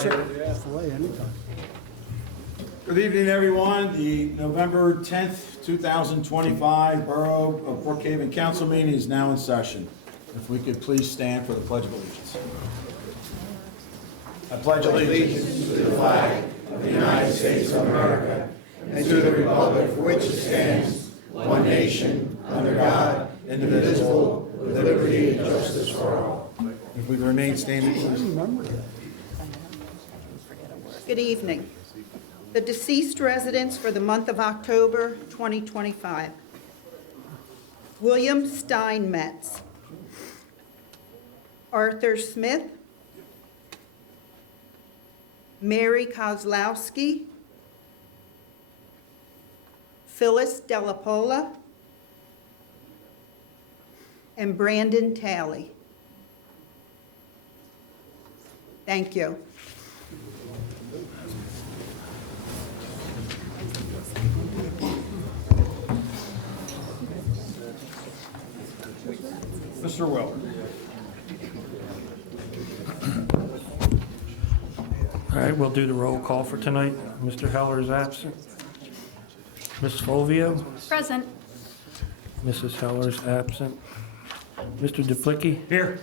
Good evening, everyone. The November 10th, 2025 Borough of Brookhaven Council meeting is now in session. If we could please stand for the Pledge of Allegiance. I pledge allegiance to the flag of the United States of America and to the republic for which it stands, one nation, under God, indivisible, with liberty and justice for all. If we remain standing, please. Good evening. The deceased residents for the month of October 2025. William Steinmetz. Arthur Smith. Mary Kozlowski. Phyllis Delapola. And Brandon Talley. Thank you. Mr. Weller. All right, we'll do the roll call for tonight. Mr. Heller is absent. Ms. Fulvio? Present. Mrs. Heller is absent. Mr. Duplicki? Here.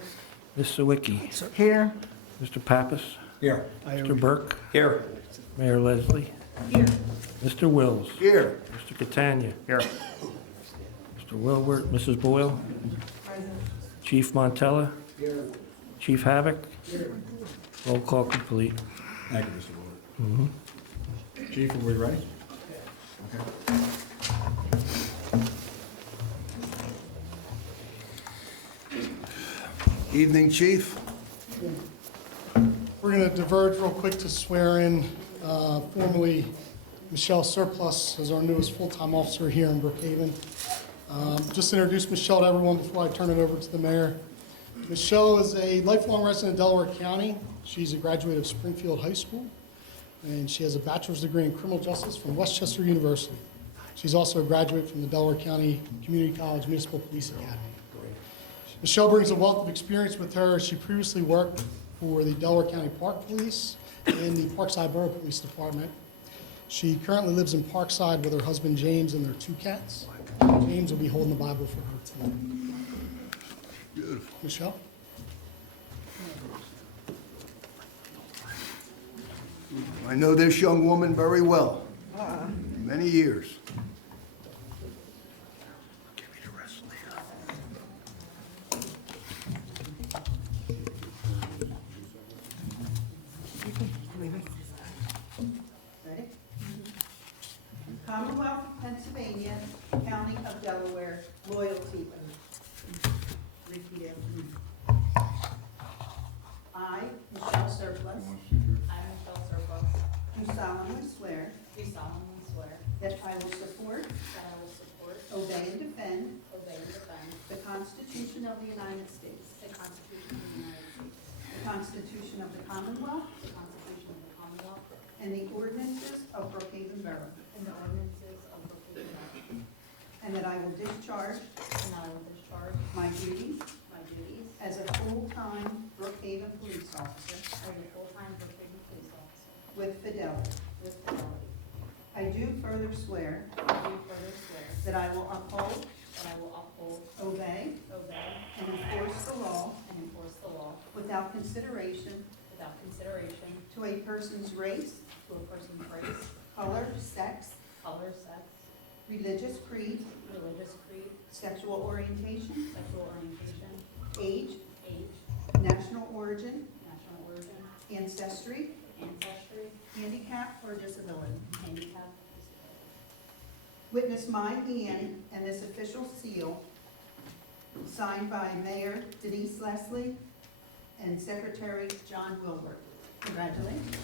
Ms. Sawicki? Here. Mr. Pappas? Here. Mr. Burke? Here. Mayor Leslie? Here. Mr. Wills? Here. Mr. Catania? Here. Mr. Wilbert? Mrs. Boyle? Chief Montella? Chief Havoc? Roll call complete. Thank you, Mr. Willard. Chief, are we ready? Okay. Evening, Chief. We're going to diverge real quick to swear in formally Michelle Surplus as our newest full-time officer here in Brookhaven. Just to introduce Michelle to everyone before I turn it over to the mayor. Michelle is a lifelong resident of Delaware County. She's a graduate of Springfield High School, and she has a bachelor's degree in criminal justice from Westchester University. She's also a graduate from the Delaware County Community College Municipal Police Academy. Michelle brings a wealth of experience with her. She previously worked for the Delaware County Park Police and the Parkside Borough Police Department. She currently lives in Parkside with her husband James and their 2 cats. James will be holding the Bible for her tonight. Beautiful. Michelle? I know this young woman very well. Many years. Give me the rest, Leah. Ready? Commonwealth of Pennsylvania, County of Delaware, loyalty oath. Repeat after me. I, Michelle Surplus, I, Michelle Surplus, do solemnly swear do solemnly swear that I will support, that I will support, obey, and defend obey, and defend the Constitution of the United States, the Constitution of the United States, the Constitution of the Commonwealth, the Constitution of the Commonwealth, and the ordinances of Brookhaven Borough, and the ordinances of Brookhaven Borough, and that I will discharge and I will discharge my duties my duties as a full-time Brookhaven police officer as a full-time Brookhaven police officer with fidelity. with fidelity. I do further swear I do further swear that I will uphold, that I will uphold, obey, obey, and enforce the law and enforce the law without consideration without consideration to a person's race, to a person's race, color, sex, color, sex, religious creed, religious creed, sexual orientation, sexual orientation, age, age, national origin, national origin, ancestry, ancestry, handicap, or disability. handicap, Witness my hand and this official seal signed by Mayor Denise Leslie and Secretary John Wilbert. Congratulations.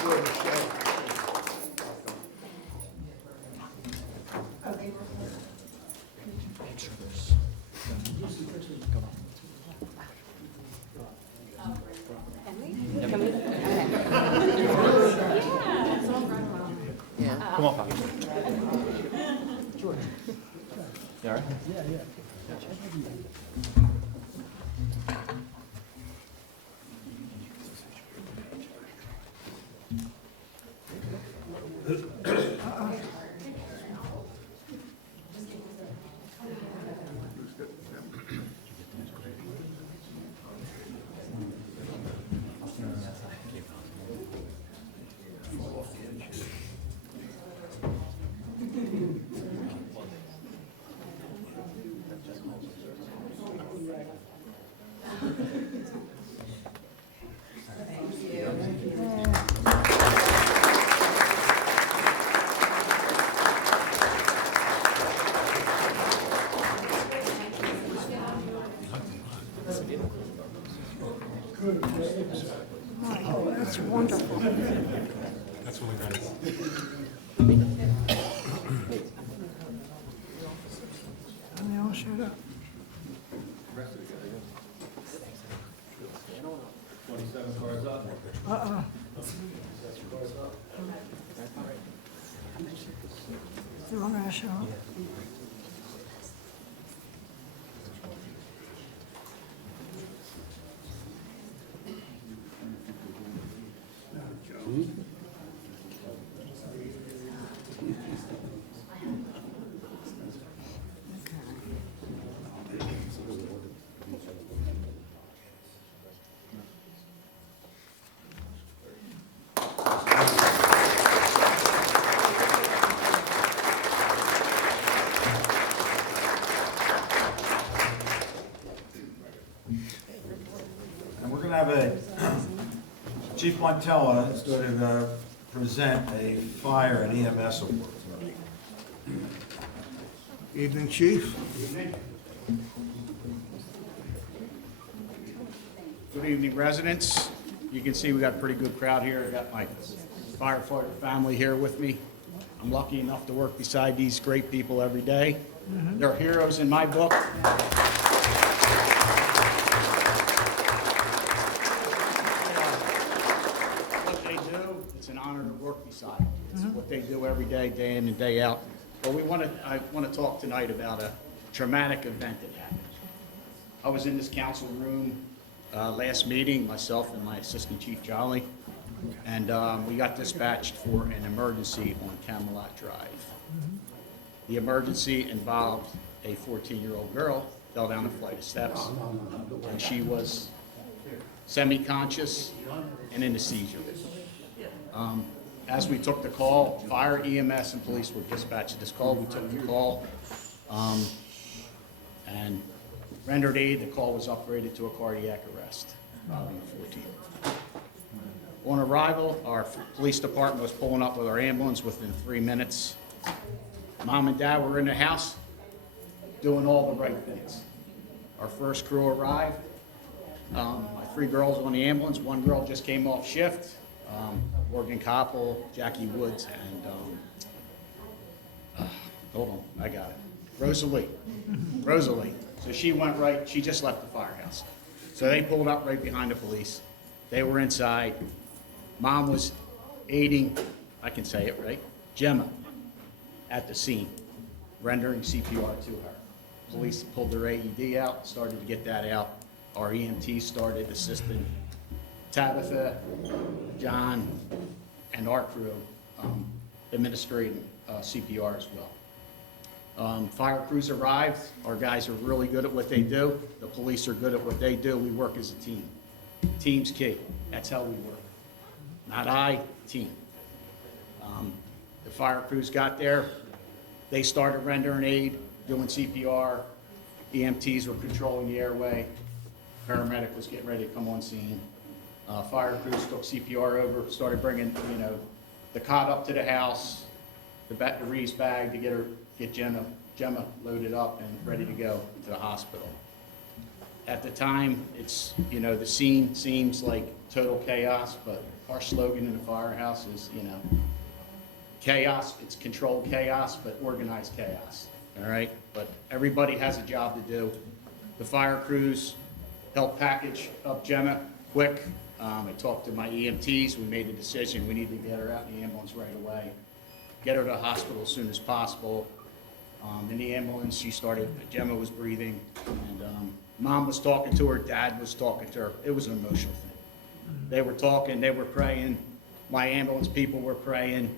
Good, Michelle. Can we? That's wonderful. And they all showed up. Uh-uh. They're all gonna show up. And we're going to have Chief Montella is going to present a fire and EMS award. Evening, Chief. Good evening, residents. You can see we got a pretty good crowd here. I got my firefighter family here with me. I'm lucky enough to work beside these great people every day. They're heroes in my book. What they do, it's an honor to work beside them. It's what they do every day, day in and day out. But I want to talk tonight about a traumatic event that happened. I was in this council room last meeting, myself and my assistant chief Jolly, and we got dispatched for an emergency on Camelot Drive. The emergency involved a 14-year-old girl fell down a flight of steps, and she was semi-conscious and in a seizure. As we took the call, fire, EMS, and police were dispatched to this call. We took the call and rendered aid. The call was upgraded to a cardiac arrest on the 14th. On arrival, our police department was pulling up with our ambulance within 3 minutes. Mom and Dad were in the house doing all the right things. Our first crew arrived. My 3 girls on the ambulance. 1 girl just came off shift. Morgan Koppel, Jackie Woods, and hold on, I got it. Rosalie. So she went right, she just left the firehouse. So they pulled up right behind the police. They were inside. Mom was aiding, I can say it right, Gemma at the scene, rendering CPR to her. Police pulled their AED out, started to get that out. Our EMT started assisting Tabitha, John, and our crew administering CPR as well. Fire crews arrived. Our guys are really good at what they do. The police are good at what they do. We work as a team. Team's key. That's how we work. Not I, team. The fire crews got there. They started rendering aid, doing CPR. EMTs were controlling the airway. Paramedic was getting ready to come on scene. Fire crews took CPR over, started bringing, the cot up to the house, the Reeves bag to get Gemma loaded up and ready to go to the hospital. At the time, it's, the scene seems like total chaos, but our slogan in the firehouse is, chaos, it's controlled chaos, but organized chaos, all right? But everybody has a job to do. The fire crews helped package up Gemma quick. I talked to my EMTs. We made a decision. We need to get her out in the ambulance right away. get her to the hospital as soon as possible. In the ambulance, Gemma was breathing, and Mom was talking to her, Dad was talking to her. It was an emotional thing. They were talking, they were praying. My ambulance people were praying,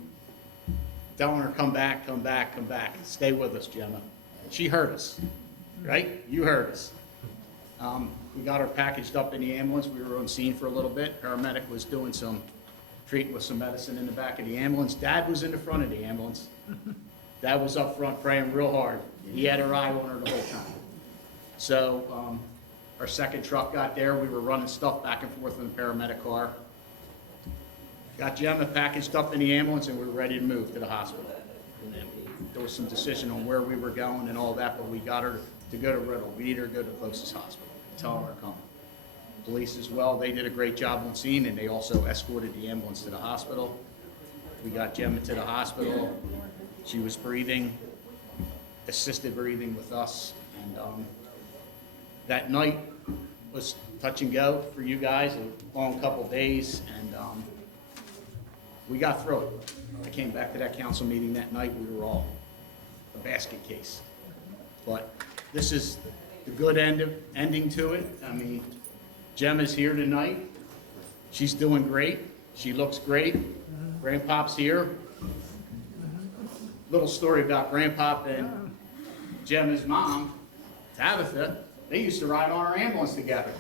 telling her, come back, come back, come back. Stay with us, Gemma. She heard us, right? You heard us. We got her packaged up in the ambulance. We were on scene for a little bit. Paramedic was doing some treating with some medicine in the back of the ambulance. Dad was in the front of the ambulance. Dad was up front praying real hard. He had her eye on her the whole time. So our second truck got there. We were running stuff back and forth in the paramedic car. Got Gemma packaged up in the ambulance, and we were ready to move to the hospital. And then there was some decision on where we were going and all that, but we got her to go to Riddle. We need her to go to the closest hospital. Tell her to come. Police as well, they did a great job on scene, and they also escorted the ambulance to the hospital. We got Gemma to the hospital. She was breathing, assisted breathing with us, and that night was touch and go for you guys, a long couple days, and we got through it. I came back to that council meeting that night, we were all a basket case. But this is the good ending to it. I mean, Gemma's here tonight. She's doing great. She looks great. Grandpop's here. Little story about Grandpop and Gemma's mom, Tabitha. They used to ride on our ambulance together.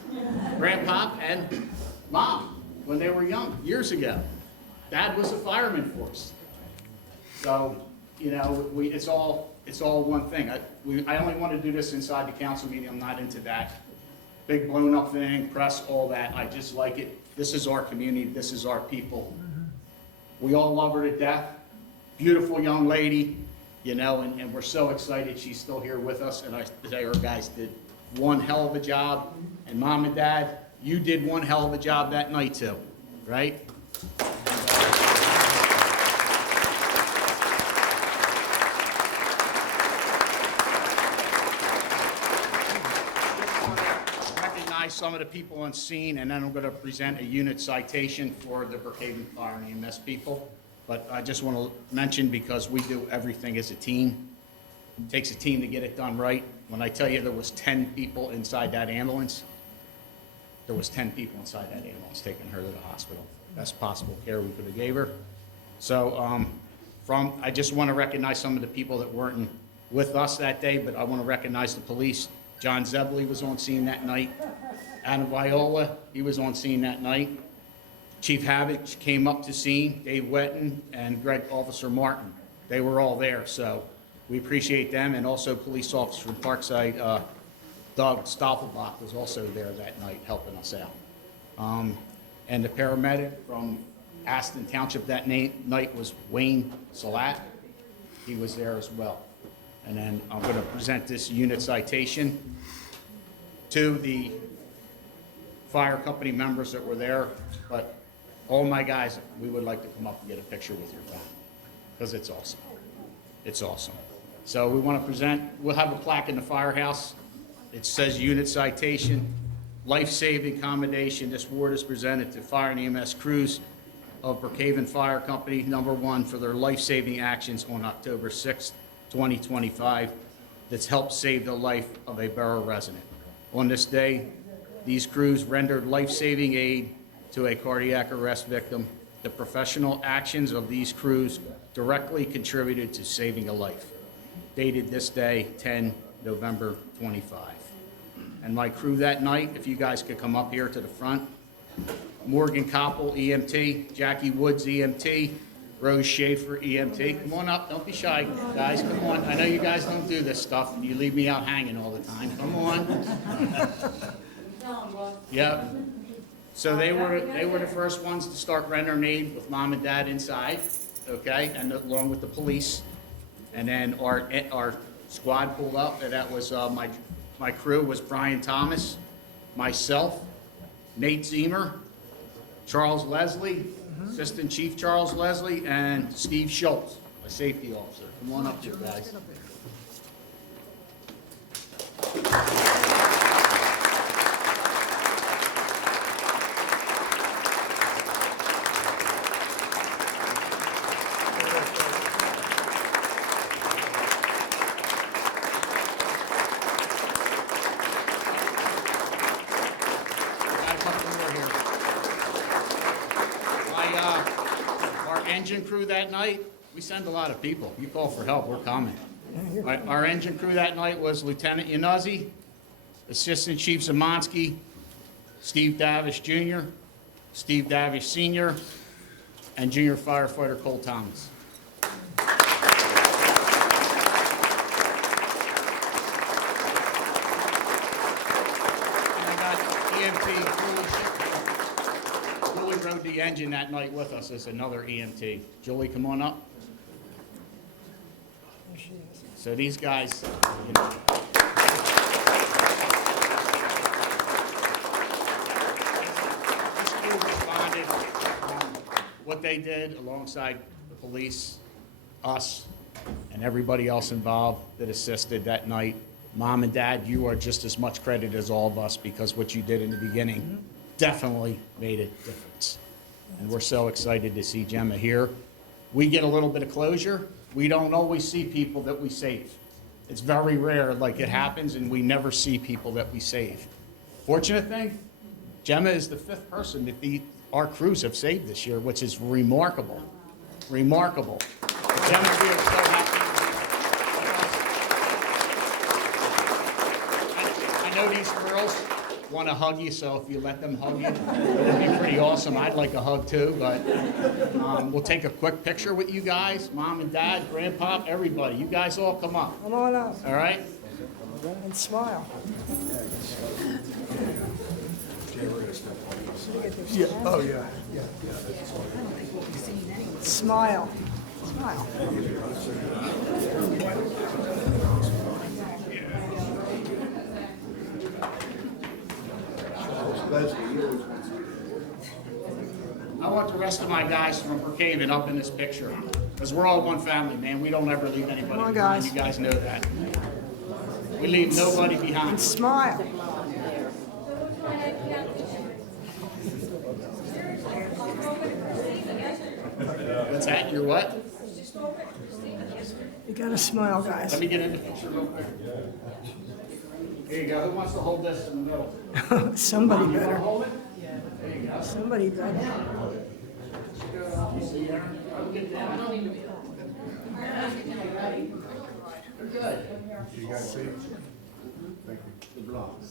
Grandpop and Mom, when they were young, years ago. Dad was a fireman for us. So, you know, it's all one thing. I only want to do this inside the council meeting. I'm not into that big blown up thing, press, all that. I just like it. This is our community. This is our people. We all love her to death. Beautiful young lady, you know, and we're so excited she's still here with us. And I say her guys did one hell of a job. And Mom and Dad, you did one hell of a job that night too, right? Some of the people on scene, and then I'm going to present a unit citation for the Brookhaven Fire and EMS people. But I just want to mention, because we do everything as a team. It takes a team to get it done right. When I tell you there was 10 people inside that ambulance, there was 10 people inside that ambulance taking her to the hospital. Best possible care we could have gave her. So I just want to recognize some of the people that weren't with us that day, but I want to recognize the police. John Zebley was on scene that night. Adam Viola, he was on scene that night. Chief Havoc came up to scene, Dave Wetton, and Officer Martin. They were all there, so we appreciate them. And also police officer from Parkside, Doug Stoffelbach, was also there that night helping us out. And the paramedic from Aston Township that night was Wayne Salat. He was there as well. And then I'm going to present this unit citation to the fire company members that were there, but all my guys, we would like to come up and get a picture with your family, because it's awesome. It's awesome. So we want to present, we'll have a plaque in the firehouse. It says unit citation, life-saving commendation. This award is presented to fire and EMS crews of Brookhaven Fire Company, #1, for their life-saving actions on October 6th, 2025, that's helped save the life of a Borough resident. On this day, these crews rendered life-saving aid to a cardiac arrest victim. The professional actions of these crews directly contributed to saving a life. Dated this day, 10 November 25. And my crew that night, if you guys could come up here to the front, Morgan Koppel, EMT, Jackie Woods, EMT, Rose Schaefer, EMT. Come on up, don't be shy, guys, come on. I know you guys don't do this stuff. You leave me out hanging all the time. Come on. Yep. So they were the first ones to start rendering aid with Mom and Dad inside, okay, and along with the police. And then our squad pulled up, and that was my crew was Brian Thomas, myself, Nate Zemer, Charles Leslie, Assistant Chief Charles Leslie, and Steve Schultz, a safety officer. Come on up here, guys. engine crew that night, we send a lot of people. You call for help, we're coming. Our engine crew that night was Lieutenant Yanuzzi, Assistant Chief Zamonski, Steve Davish Jr., Steve Davish Sr., and Junior Firefighter Cole Thomas. And I got EMT Julie rode the engine that night with us as another EMT. Julie, come on up. So these guys, you know. This crew responded. What they did alongside the police, us, and everybody else involved that assisted that night. Mom and Dad, you are just as much credit as all of us because what you did in the beginning definitely made a difference. And we're so excited to see Gemma here. We get a little bit of closure. We don't always see people that we save. It's very rare, like it happens, and we never see people that we save. Fortunate thing, Gemma is the 5th person that our crews have saved this year, which is remarkable. Remarkable. Gemma, we are so happy. I know these girls want to hug you, so if you let them hug you, it'd be pretty awesome. I'd like a hug too, but we'll take a quick picture with you guys, Mom and Dad, Grandpa, everybody. You guys all come up, Come on up all right? and smile. Yeah, oh, yeah, yeah. Smile. Smile. I want the rest of my guys from Brookhaven up in this picture, because we're all one family, man. We don't ever leave anybody Come on, behind. guys. You guys know that. We leave nobody behind. And smile. What's that? You're what? You gotta smile, guys. Let me get in the picture real quick. Here you go. Who wants to hold this in the middle? Somebody You want to better. hold it? There you go. Somebody better. You see Aaron? I'll get down. You're good. You guys see? Thank you. The blocks.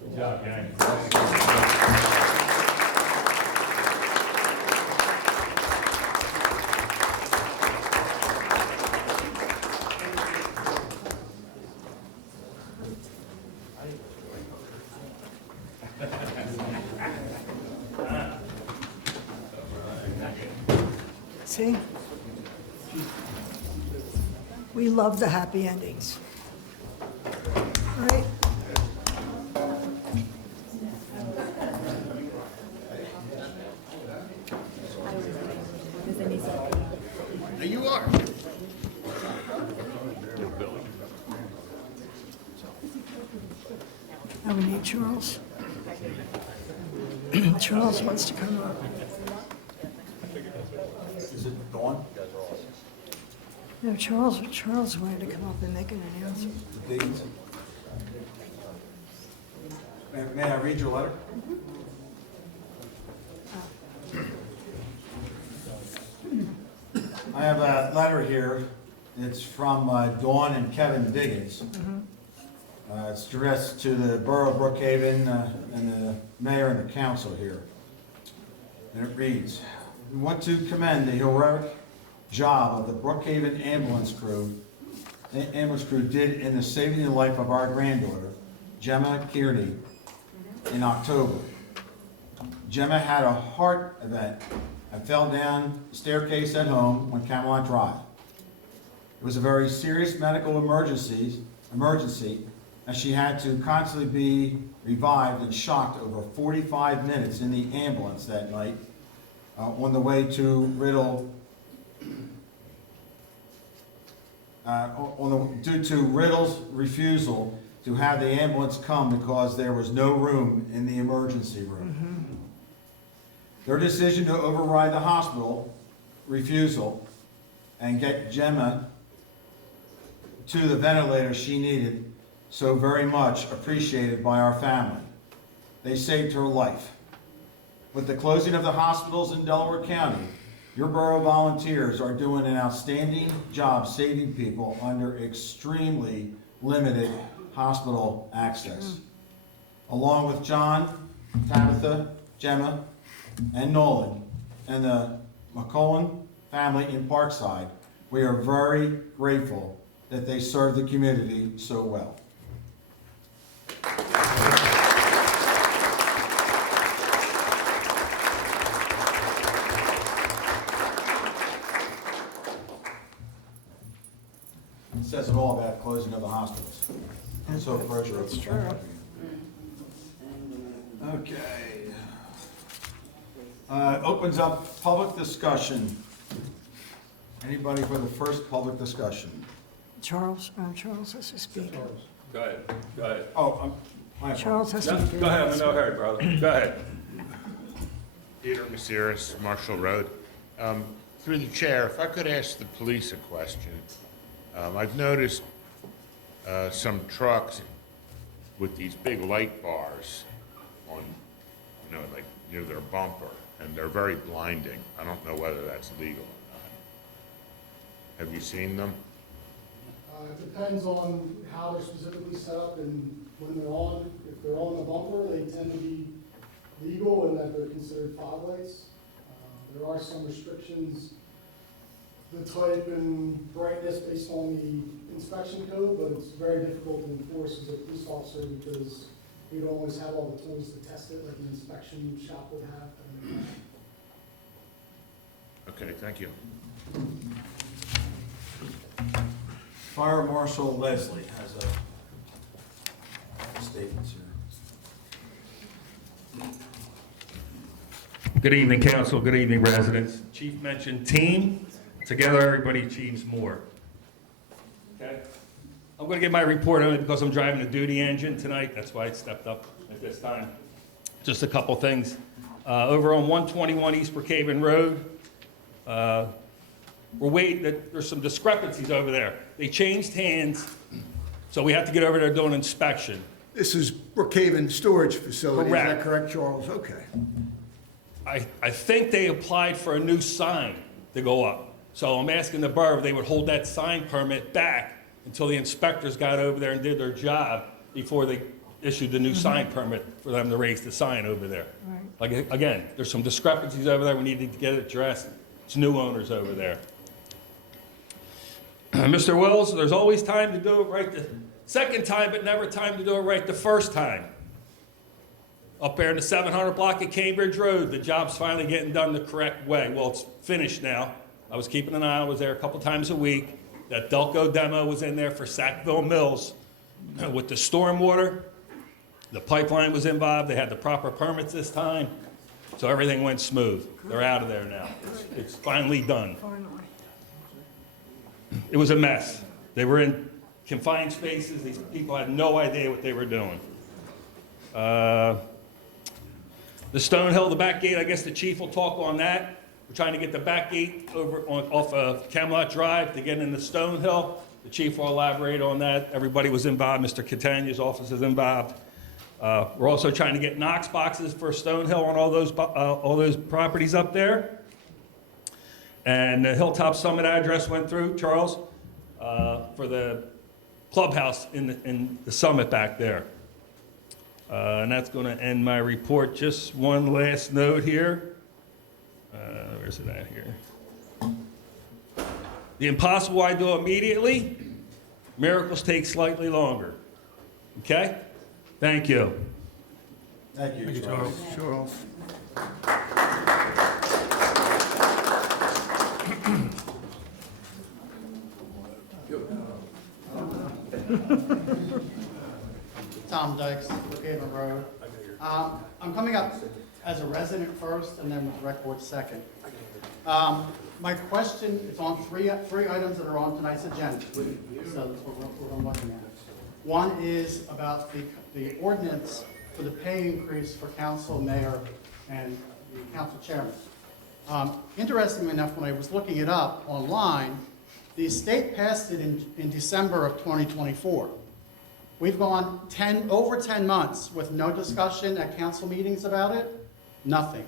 Good job, gang. See? We love the happy endings. Right? There you are. Now we need Charles. Charles wants to come up. Is it Dawn? No, Charles wanted to come up and make an announcement. May I read your letter? I have a letter here. It's from Dawn and Kevin Diggins. It's addressed to the Borough of Brookhaven and the mayor and the council here. And it reads, "We want to commend the heroic job of the Brookhaven ambulance crew did in the saving the life of our granddaughter, Gemma Kearney, in October. Gemma had a heart event and fell down the staircase at home on Camelot Drive. It was a very serious medical emergency, as she had to constantly be revived and shocked over 45 minutes in the ambulance that night on the way to Riddle, due to Riddle's refusal to have the ambulance come because there was no room in the emergency room. Their decision to override the hospital refusal and get Gemma to the ventilator she needed so very much appreciated by our family. They saved her life. With the closing of the hospitals in Delaware County, your borough volunteers are doing an outstanding job saving people under extremely limited hospital access. Along with John, Tabitha, Gemma, and Nolan, and the McCullen family in Parkside, we are very grateful that they serve the community so well. It says it all about closing of the hospitals. I'm so appropriate. That's true. Okay. Opens up public discussion. Anybody for the first public discussion? Charles has to speak. Go ahead, go ahead. Oh, my Charles has to No, speak. go ahead, I'm in no hurry, brother. Go ahead. Peter Maciris, Marshall Road. Through the chair, if I could ask the police a question. I've noticed some trucks with these big light bars on, like near their bumper, and they're very blinding. I don't know whether that's legal or not. Have you seen them? It depends on how they're specifically set up and when they're on. If they're on the bumper, they tend to be legal and that they're considered fog lights. There are some restrictions, the type and brightness based on the inspection code, but it's very difficult to enforce as a police officer because we don't always have all the tools to test it like an inspection shop would have. Okay, thank you. Fire Marshal Leslie has a statement here. Good evening, council, good evening, residents. Chief mentioned team, together everybody achieves more. Okay? I'm gonna give my report only because I'm driving a duty engine tonight, that's why I stepped up at this time. Just a couple things. Over on 121 East Brookhaven Road, we're waiting, there's some discrepancies over there. They changed hands, so we have to get over there and do an inspection. This is Brookhaven Storage Facility, is that Correct. correct, Charles? Okay. I think they applied for a new sign to go up. So I'm asking the borough if they would hold that sign permit back until the inspectors got over there and did their job before they issued the new sign permit for them to raise the sign over there. Right. Like, again, there's some discrepancies over there, we need to get it addressed. It's new owners over there. Mr. Wells, there's always time to do it right the second time, but never time to do it right the first time. Up there in the 700 block of Cambridge Road, the job's finally getting done the correct way. Well, it's finished now. I was keeping an eye, I was there a couple times a week. That Delco demo was in there for Sackville Mills with the stormwater. The pipeline was involved, they had the proper permits this time, so everything went smooth. They're out of there now. It's finally done. Finally. It was a mess. They were in confined spaces, these people had no idea what they were doing. The Stonehill, the back gate, I guess the chief will talk on that. We're trying to get the back gate over off of Camelot Drive to get into Stonehill. The chief will elaborate on that. Everybody was involved. Mr. Catania's office is involved. We're also trying to get Knox boxes for Stonehill on all those properties up there. And the Hilltop Summit address went through, Charles, for the clubhouse in the summit back there. And that's going to end my report. Just one last note here. Where's it at here? The impossible I do immediately. Miracles take slightly longer. Okay? Thank you. Thank you, Charles. Charles. Tom Dykes, Brookhaven Road. I'm coming up as a resident first and then with record second. My question is on three items that are on tonight's agenda, so that's what I'm looking at. One is about the ordinance for the pay increase for council, mayor, and the council chairman. Interestingly enough, when I was looking it up online, the state passed it in December of 2024. We've gone over 10 months with no discussion at council meetings about it, nothing.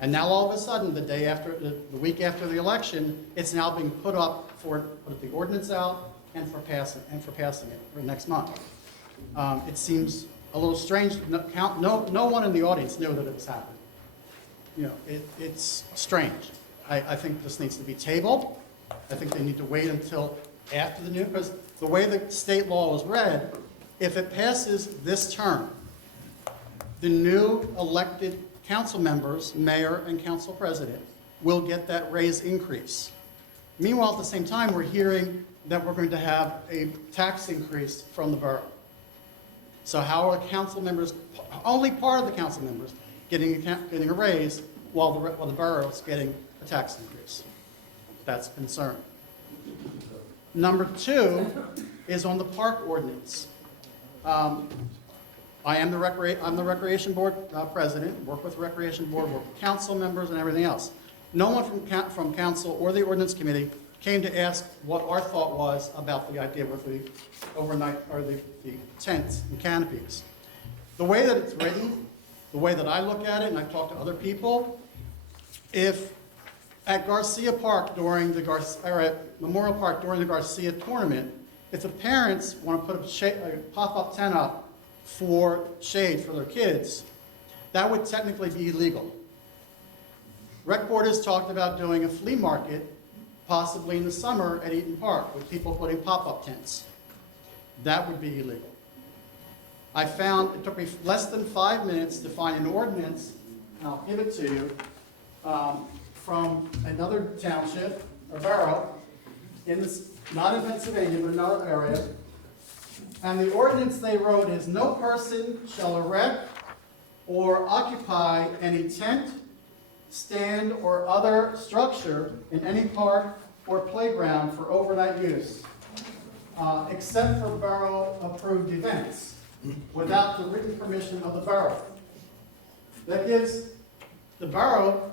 And now all of a sudden, the week after the election, it's now being put up for, put the ordinance out and for passing it for next month. It seems a little strange, no one in the audience knew that it was happening. You know, it's strange. I think this needs to be tabled. I think they need to wait until after the new, because the way the state law is read, if it passes this term, the new elected council members, mayor and council president, will get that raise increase. Meanwhile, at the same time, we're hearing that we're going to have a tax increase from the borough. So how are the council members, only part of the council members, getting a raise while the borough is getting a tax increase? That's a concern. Number two is on the park ordinance. I'm the recreation board president, work with recreation board, work with council members and everything else. No one from council or the ordinance committee came to ask what our thought was about the idea with the overnight, or the tents and canopies. The way that it's written, the way that I look at it, and I've talked to other people, if at Garcia Park during the or at Memorial Park during the Garcia tournament, if the parents want to put a pop-up tent up for shade for their kids, that would technically be illegal. Rec Board has talked about doing a flea market, possibly in the summer at Eaton Park, with people putting pop-up tents. That would be illegal. I found, it took me less than 5 minutes to find an ordinance, and I'll give it to you, from another township, or borough, not in Pennsylvania, but another area. And the ordinance they wrote is, no person shall erect or occupy any tent, stand, or other structure in any park or playground for overnight use, except for borough-approved events, without the written permission of the borough. That gives the borough,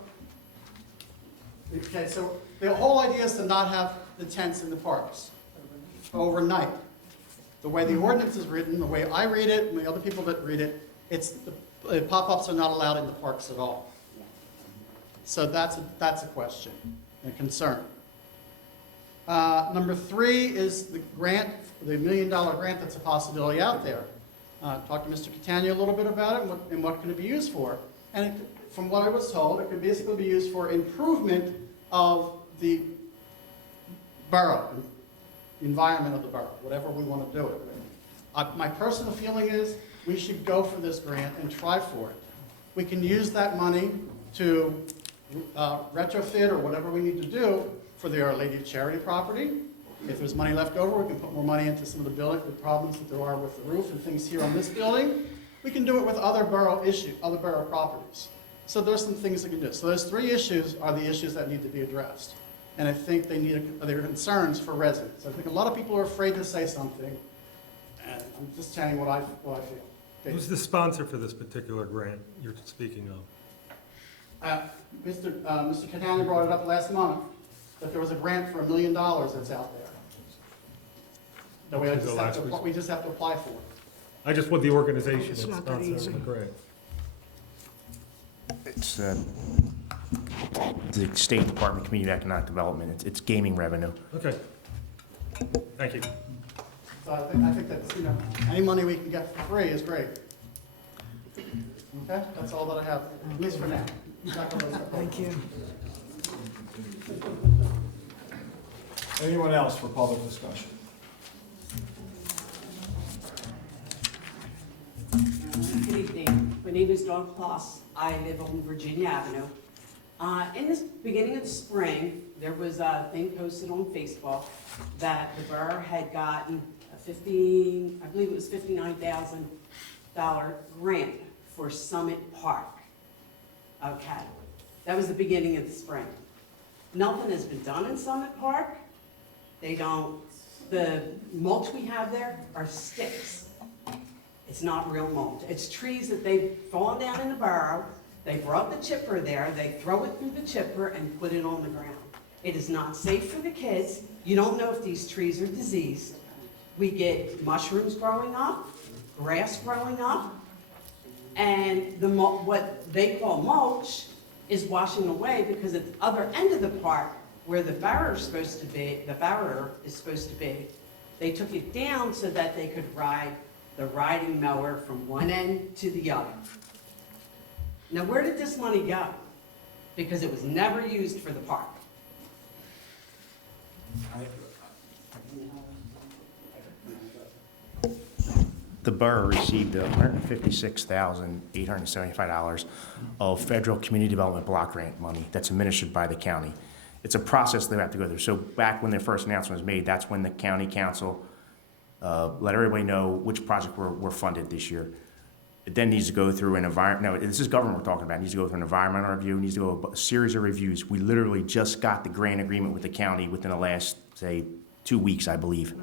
okay, so the whole idea is to not have the tents in the parks overnight. The way the ordinance is written, the way I read it, and the other people that read it, the pop-ups are not allowed in the parks at all. So that's a question and concern. Number three is the grant, the $1 million grant that's a possibility out there. Talked to Mr. Catania a little bit about it and what can it be used for. And from what I was told, it could basically be used for improvement of the borough, the environment of the borough, whatever we want to do it with. My personal feeling is we should go for this grant and try for it. We can use that money to retrofit or whatever we need to do for the Our Lady of Charity property. If there's money left over, we can put more money into some of the problems that there are with the roof and things here on this building. We can do it with other borough properties. So there's some things we can do. So those three issues are the issues that need to be addressed. And I think they're concerns for residents. I think a lot of people are afraid to say something, and I'm just telling what I feel. Okay. Who's the sponsor for this particular grant you're speaking of? Mr. Catania brought it up last month, that there was a grant for $1 million that's out there. That we just have to apply for. I just want the organization It's that's not that sponsoring easy. the grant. It's the State Department of Community Economic Development. It's gaming revenue. Okay. Thank you. So I think that's, any money we can get for free is great. Okay, that's all that I have, at least for now. Thank you. Anyone else for public discussion? Good evening. My name is Dawn Kloss. I live on Virginia Avenue. In the beginning of the spring, there was a thing posted on Facebook that the borough had gotten a I believe it was $59,000 grant for Summit Park. Okay. That was the beginning of the spring. Nothing has been done in Summit Park. The mulch we have there are sticks. It's not real mulch. It's trees that they've fallen down in the borough. They brought the chipper there. They throw it through the chipper and put it on the ground. It is not safe for the kids. You don't know if these trees are diseased. We get mushrooms growing up, grass growing up, and what they call mulch is washing away because at the other end of the park, where the barrier is supposed to be, they took it down so that they could ride the riding mower from one end to the other. Now, where did this money go? Because it was never used for the park. The borough received $156,875 of federal community development block grant money that's administered by the county. It's a process they have to go through. So back when the first announcement was made, that's when the county council let everybody know which projects were funded this year. It then needs to go through an environment, no, this is government we're talking about, it needs to go through an environmental review, it needs to go a series of reviews. We literally just got the grant agreement with the county within the last, say, 2 weeks, I believe.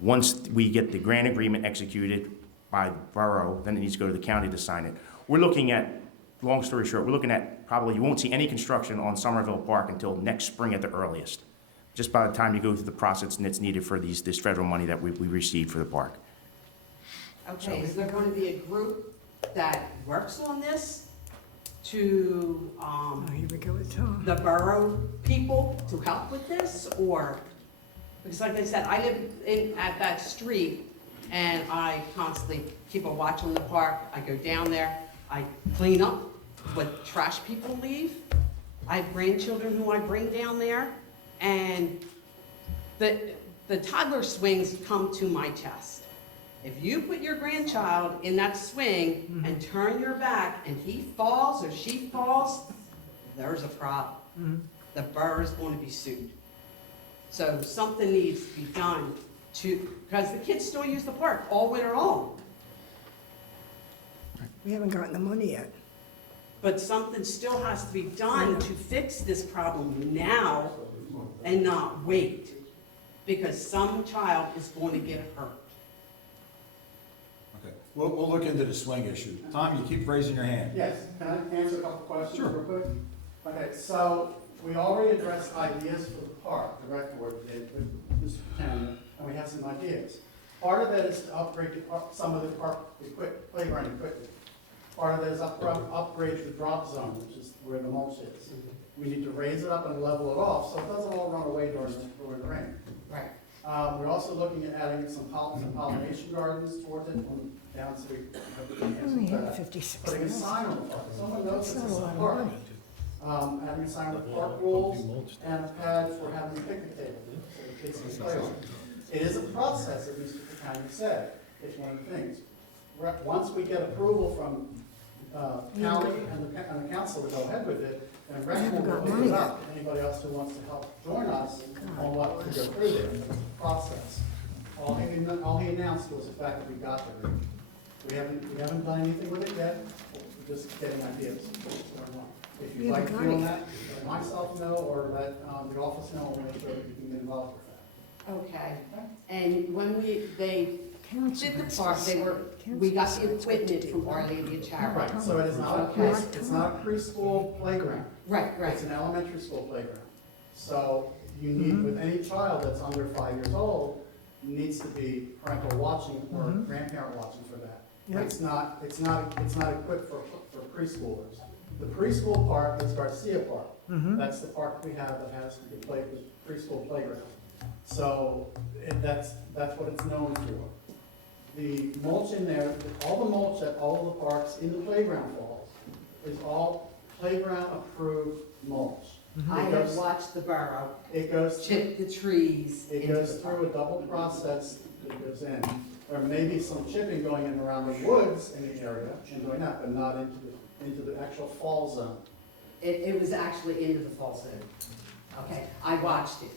Once we get the grant agreement executed by Borough, then it needs to go to the county to sign it. We're looking at, long story short, we're looking at probably, you won't see any construction on Somerville Park until next spring at the earliest. Just by the time you go through the process that's needed for this federal money that we received for the park. Okay, is there going to be a group that works on this to, Here we go with Tom. the borough people to help with this, or? Because like I said, I live at that street, and I constantly keep a watch on the park. I go down there, I clean up what trash people leave. I have grandchildren who I bring down there, and the toddler swings come to my chest. If you put your grandchild in that swing and turn your back and he falls or she falls, there's a problem. The borough is going to be sued. So something needs to be done because the kids still use the park all winter long. We haven't gotten the money yet. But something still has to be done to fix this problem now and not wait, because some child is going to get hurt. Okay, we'll look into the swing issue. Tom, you keep raising your hand. Yes, can I answer a couple questions Sure. real quick? Okay, so we already addressed ideas for the park, the rec board did with Mr. Buchanan, and we have some ideas. Part of that is to upgrade some of the park playground equipment. Part of that is upgrade the drop zone, which is where the mulch is. We need to raise it up and level it off so it doesn't all run away during the rain. Right. We're also looking at adding some pollination gardens towards it, down so we Only have had some, 56 putting a sign on the park. Someone knows That's it's not a a lot of park. money. Having a sign with park rules and a pad for having a picnic table so the kids can play on. It is a process, as Mr. Buchanan said. It's one of the things. Once we get approval from county and the council to go ahead with it, then rec haven't will got pick money it up. Anybody else who wants to help join us on what to go through there, it's a process. All he announced was the fact that we got there. We haven't done anything with it yet. We're just getting ideas. If you'd like to be on that, let myself know or let the office know, and we'll make sure that you can get involved with that. Okay. And when they Council did the has park, to- we got council the decides what to equipment do. from Our Lady of Charity. Right, so it is not Okay. it's not a preschool playground. Right, It's an elementary school playground. So you need, with any child that's under 5 years old, needs to be parental watching or grandparent watching for that. Yep. It's not equipped for preschoolers. The preschool park is Garcia Park. That's the park we have that has the preschool playground. So that's what it's known for. The mulch in there, all the mulch at all the parks in the playground falls is all playground approved mulch. I It have goes- watched the borough It goes, chip the trees it into goes the park. through a double process that goes in. There may be some chipping going in around the woods in the area and doing that, but not into the actual fall zone. It was actually into the fall zone. Okay, I watched it.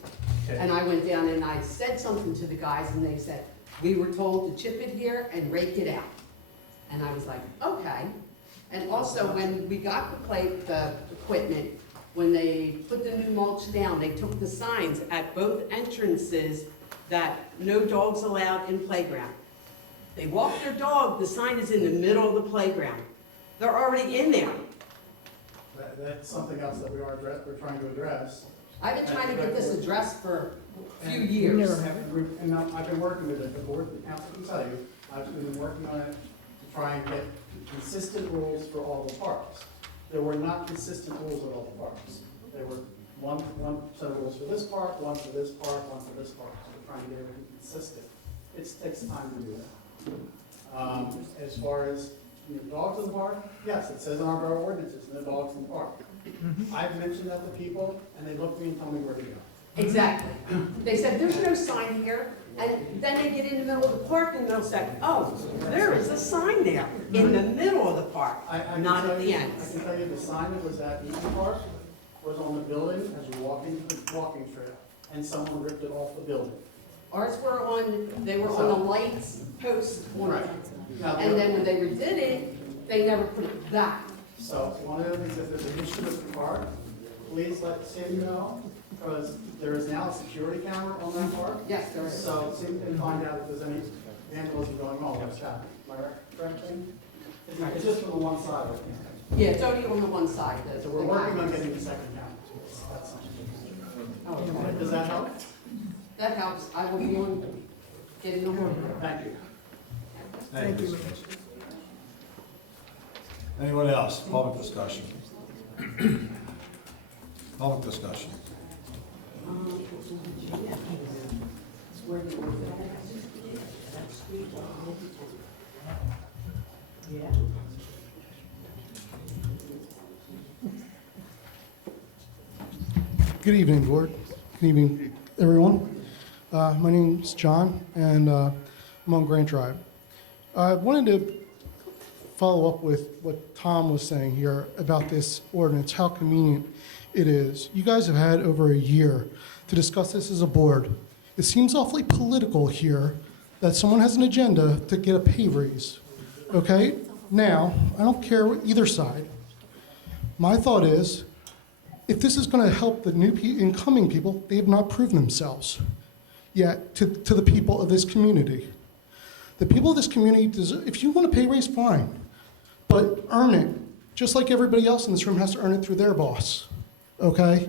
Okay. And I went down and I said something to the guys and they said, we were told to chip it here and rake it out. And I was like, okay. And also when we got the equipment, when they put the new mulch down, they took the signs at both entrances that no dogs allowed in playground. They walk their dog, the sign is in the middle of the playground. They're already in there. That's something else that we're trying to address. I've been trying to get this addressed for a few And- years. And I've been working with it, the board, the council can tell you, I've been working on it to try and get consistent rules for all the parks. there were not consistent rules at all the parks. There were one set of rules for this park, one for this park, one for this park. So we're trying to get everything consistent. It takes time to do that. As far as dogs in the park, yes, it says in our borough ordinances, no dogs in the park. I've mentioned that to people, and they look at me and tell me where to go. Exactly. They said, there's no sign here, and then they get in the middle of the park and they'll say, oh, there is a sign there in the middle of the park, I can not tell at the you- end. I can tell you the sign that was at Eaton Park was on the building as you're walking the walking trail, and someone ripped it off the building. Ours were on, they were on the lights post on Right. it. Now, And then when they redid it, they never put it back. So one of the things, if there's an issue with the park, please let Sam know, because there is now a security camera on that park. Yes, there is. So Sam can find out if there's any vandalism going on, what's happening. Am I correct, Sam? It's just from the one side, I think. Yeah, it's only on the one side. So we're working on getting the second camera. That's something. Oh, Does that help? that helps. I will be on getting the horn. Thank you. Thank you. Anyone else? Public discussion. Public discussion. Yeah. Good evening, Board. Good evening, everyone. My name's John, and I'm on Grant Drive. I wanted to follow up with what Tom was saying here about this ordinance, how convenient it is. You guys have had over a year to discuss this as a board. It seems awfully political here that someone has an agenda to get a pay raise, okay? Now, I don't care what either side. My thought is, if this is going to help the new incoming people, they have not proven themselves yet to the people of this community. The people of this community, if you want a pay raise, fine, but earn it, just like everybody else in this room has to earn it through their boss, okay?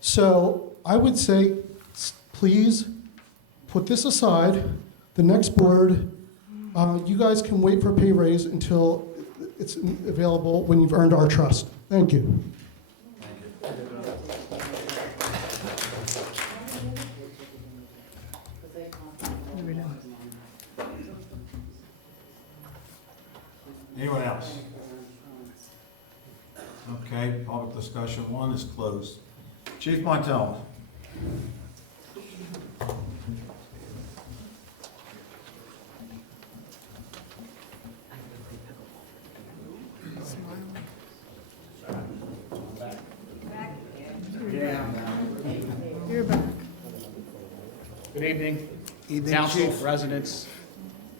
So I would say, please put this aside. The next board, you guys can wait for a pay raise until it's available when you've earned our trust. Thank you. Anyone else? Okay, public discussion one is closed. Chief Montel. You're back. Good evening. Evening, Council, Chief. residents,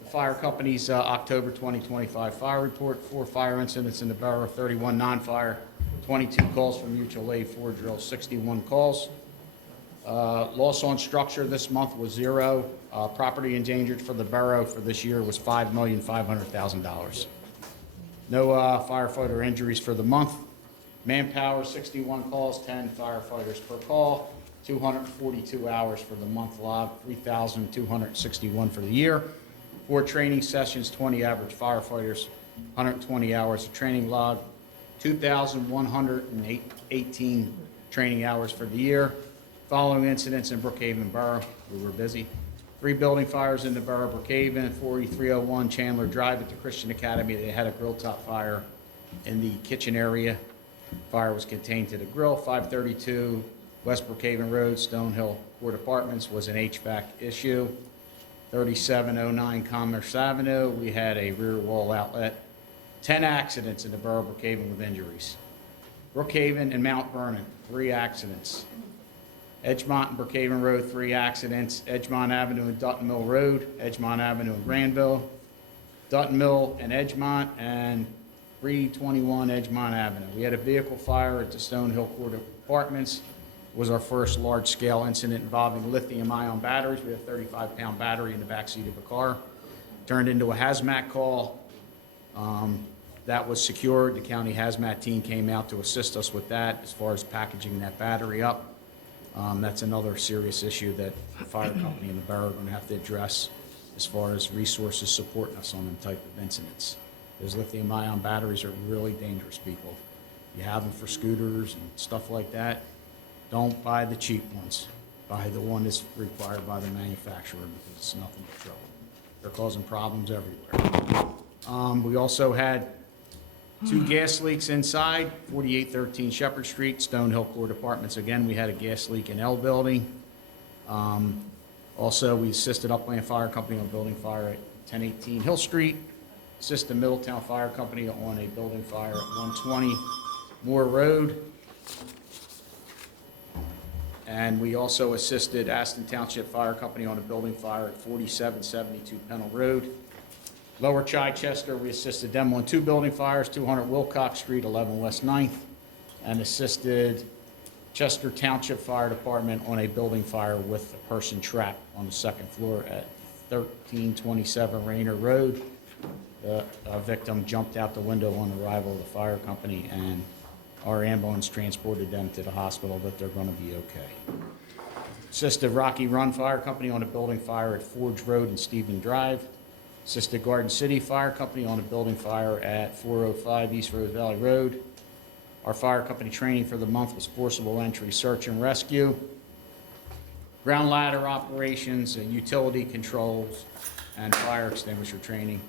the fire company's October 2025 fire report, 4 fire incidents in the borough, 31 non-fire, 22 calls for mutual aid, 4 drills, 61 calls. Loss on structure this month was 0. Property endangered for the borough for this year was $5,500,000. No firefighter injuries for the month. Manpower, 61 calls, 10 firefighters per call, 242 hours for the month log, 3,261 for the year. 4 training sessions, 20 average firefighters, 120 hours of training log, 2,118 training hours for the year. Following incidents in Brookhaven Borough, we were busy. 3 building fires in the borough of Brookhaven, 4301 Chandler Drive at the Christian Academy. They had a grill top fire in the kitchen area. Fire was contained to the grill. 532 West Brookhaven Road, Stonehill Court Apartments was an HVAC issue. 3709 Commerce Avenue, we had a rear wall outlet. 10 accidents in the borough of Brookhaven with injuries. Brookhaven and Mount Vernon, 3 accidents. Edgemont and Brookhaven Road, 3 accidents. Edgemont Avenue and Dutton Mill Road, Edgemont Avenue and Granville, Dutton Mill and Edgemont, and 321 Edgemont Avenue. We had a vehicle fire at the Stonehill Court Apartments. It was our first large-scale incident involving lithium-ion batteries. We had a 35-pound battery in the backseat of a car. Turned into a hazmat call. That was secured. The county hazmat team came out to assist us with that as far as packaging that battery up. That's another serious issue that the fire company and the borough are going to have to address as far as resources supporting us on them type of incidents. Those lithium-ion batteries are really dangerous, people. You have them for scooters and stuff like that. Don't buy the cheap ones. Buy the one that's required by the manufacturer because it's nothing but trouble. They're causing problems everywhere. We also had 2 gas leaks inside, 4813 Shepherd Street, Stonehill Court Apartments. Again, we had a gas leak in L building. Also, we assisted Upland Fire Company on building fire at 1018 Hill Street, assisted Middletown Fire Company on a building fire at 120 Moore Road. And we also assisted Aston Township Fire Company on a building fire at 4772 Pennell Road. Lower Chichester, we assisted them on 2 building fires, 200 Wilcox Street, 11 West 9th, and assisted Chester Township Fire Department on a building fire with a person trapped on the 2nd floor at 1327 Rayner Road. The victim jumped out the window on arrival of the fire company, and our ambulance transported them to the hospital, but they're going to be okay. Assisted Rocky Run Fire Company on a building fire at Forge Road and Stephen Drive. Assisted Garden City Fire Company on a building fire at 405 East Rose Valley Road. Our fire company training for the month was forcible entry, search and rescue, ground ladder operations, and utility controls, and fire extinguisher training.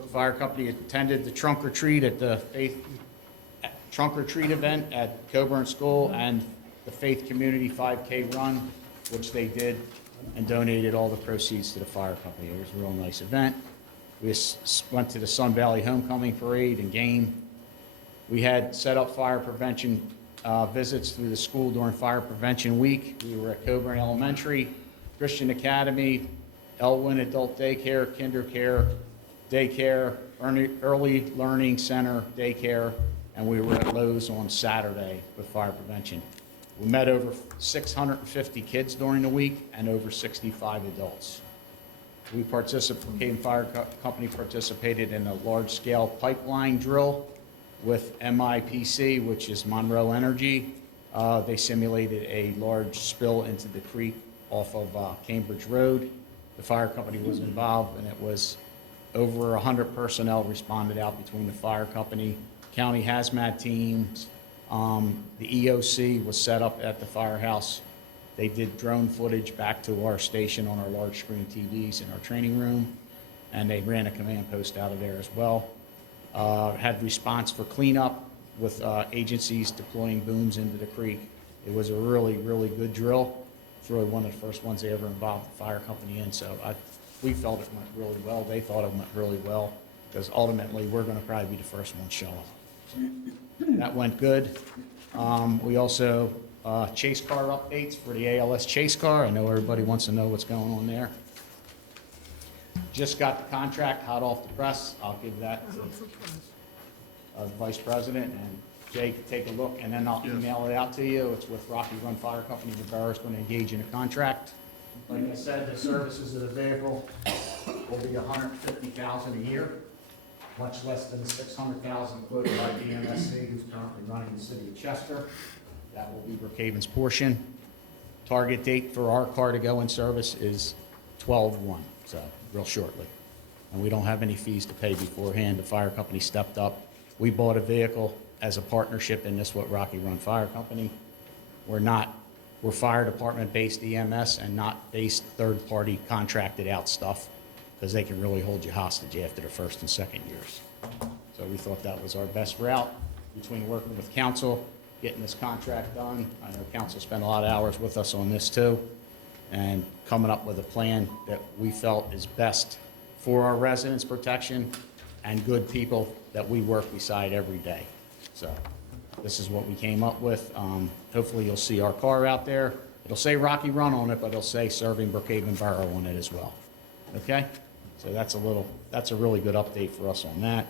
The fire company attended the trunk or treat at the Faith trunk or treat event at Coburn School and the Faith Community 5K run, which they did, and donated all the proceeds to the fire company. It was a real nice event. We went to the Sun Valley Homecoming Parade and game. We had set up fire prevention visits through the school during Fire Prevention Week. We were at Coburn Elementary, Christian Academy, Elwyn Adult Daycare, Kinder Care, Daycare, Early Learning Center, Daycare, and we were at Lowe's on Saturday with fire prevention. We met over 650 kids during the week and over 65 adults. We Brookhaven Fire Company participated in a large-scale pipeline drill with MIPC, which is Monroe Energy. They simulated a large spill into the creek off of Cambridge Road. The fire company was involved, and it was over 100 personnel responded out between the fire company, county hazmat teams. The EOC was set up at the firehouse. They did drone footage back to our station on our large screen TVs in our training room, and they ran a command post out of there as well. Had response for cleanup with agencies deploying booms into the creek. It was a really, really good drill. It's really one of the first ones they ever involved the fire company in, so we felt it went really well. They thought it went really well, because ultimately we're going to probably be the first one show up. That went good. We also, chase car updates for the ALS chase car. I know everybody wants to know what's going on there. Just got the contract hot off the press. I'll give that to the Vice President, and Jay can take a look, and then I'll email it out to you. It's with Rocky Run Fire Company. The borough's going to engage in a contract. Like I said, the services of the vehicle will be $150,000 a year, much less than the $600,000 quoted by DMSC, who's currently running the city of Chester. That will be Brookhaven's portion. Target date for our car to go in service is 12/1, so real shortly. And we don't have any fees to pay beforehand. The fire company stepped up. We bought a vehicle as a partnership in this with Rocky Run Fire Company. We're fire department based EMS and not based third party contracted out stuff, because they can really hold you hostage after the first and second years. So we thought that was our best route between working with council, getting this contract done. I know council spent a lot of hours with us on this too, and coming up with a plan that we felt is best for our residents' protection and good people that we work beside every day. So this is what we came up with. Hopefully you'll see our car out there. It'll say Rocky Run on it, but it'll say serving Brookhaven Borough on it as well. Okay? So that's a really good update for us on that.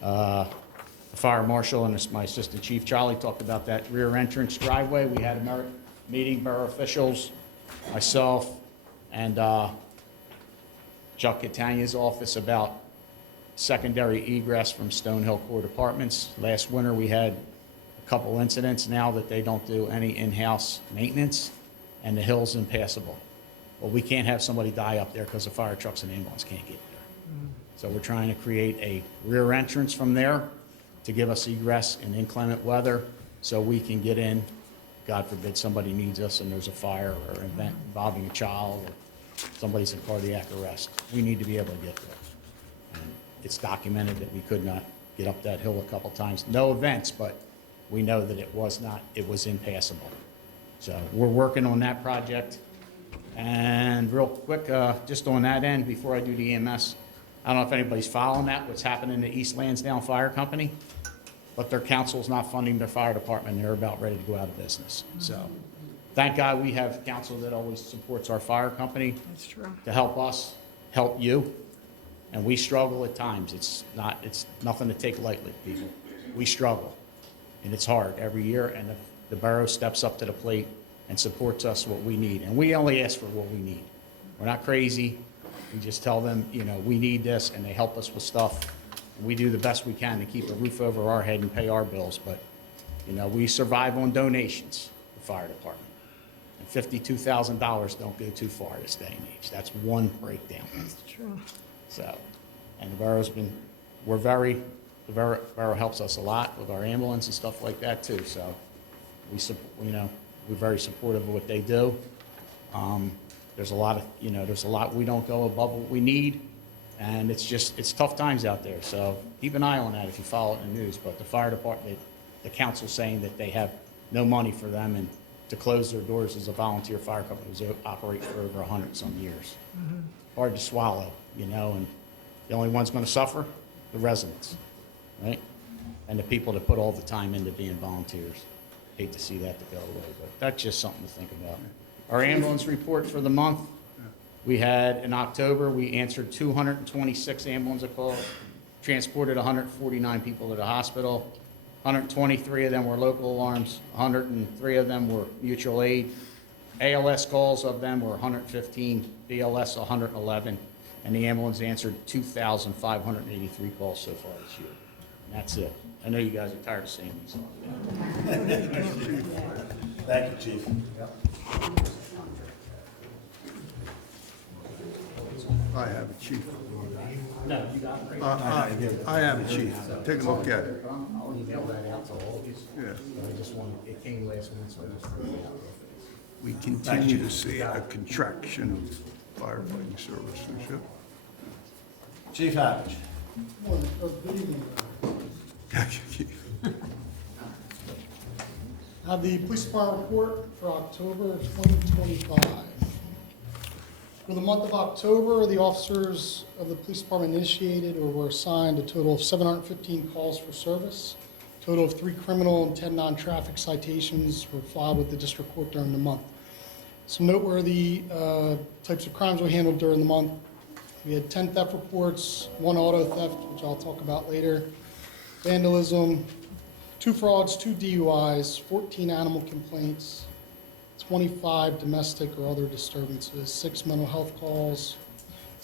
The fire marshal and my assistant chief Charlie talked about that rear entrance driveway. We had a meeting, borough officials, myself, and Chuck Catania's office about secondary egress from Stonehill Court Apartments. Last winter we had a couple incidents now that they don't do any in-house maintenance, and the hill's impassable. Well, we can't have somebody die up there because the fire trucks and ambulance can't get there. So we're trying to create a rear entrance from there to give us egress in inclement weather so we can get in. God forbid somebody needs us and there's a fire or an event involving a child or somebody's in cardiac arrest. We need to be able to get there. And it's documented that we could not get up that hill a couple times. No events, but we know that it was impassable. So we're working on that project. And real quick, just on that end, before I do the EMS, I don't know if anybody's following that, what's happening to East Lansdowne Fire Company, but their council's not funding their fire department. They're about ready to go out of business. So thank God we have council that always supports our fire company. That's true. To help us, help you. And we struggle at times. It's nothing to take lightly, people. We struggle. And it's hard every year, and the borough steps up to the plate and supports us what we need. And we only ask for what we need. We're not crazy. We just tell them, you know, we need this, and they help us with stuff. And we do the best we can to keep a roof over our head and pay our bills. But, you know, we survive on donations, the fire department. And $52,000 don't go too far this day and age. That's one breakdown. That's true. So, and the borough's been, the borough helps us a lot with our ambulance and stuff like that too. So we're very supportive of what they do. There's a lot we don't go above what we need. And it's tough times out there. So keep an eye on that if you follow it in the news. But the fire department, the council's saying that they have no money for them and to close their doors as a volunteer fire company was operate for over 100-some years. Hard to swallow, you know, and the only one's going to suffer, the residents, right? And the people that put all the time into being volunteers. Hate to see that to go away, but that's just something to think about. Our ambulance report for the month, we had in October, we answered 226 ambulance calls, transported 149 people to the hospital. 123 of them were local alarms, 103 of them were mutual aid. ALS calls of them were 115, BLS 111, and the ambulance answered 2,583 calls so far this year. And that's it. I know you guys are tired of seeing these. Thank you, Chief. I have a chief. No, you got it. I have a chief. Take a look at it. I'll email that out to all of you. Yeah. I just wanted, it came last minute, so I just threw it out. We continue to see a contraction of firefighting services. Yeah. Chief Happage. Have the police department report for October 2025. For the month of October, the officers of the police department initiated or were assigned a total of 715 calls for service. A total of 3 criminal and 10 non-traffic citations were filed with the district court during the month. Some noteworthy types of crimes we handled during the month. We had 10 theft reports, 1 auto theft, which I'll talk about later, vandalism, 2 frauds, 2 DUIs, 14 animal complaints, 25 domestic or other disturbances, 6 mental health calls,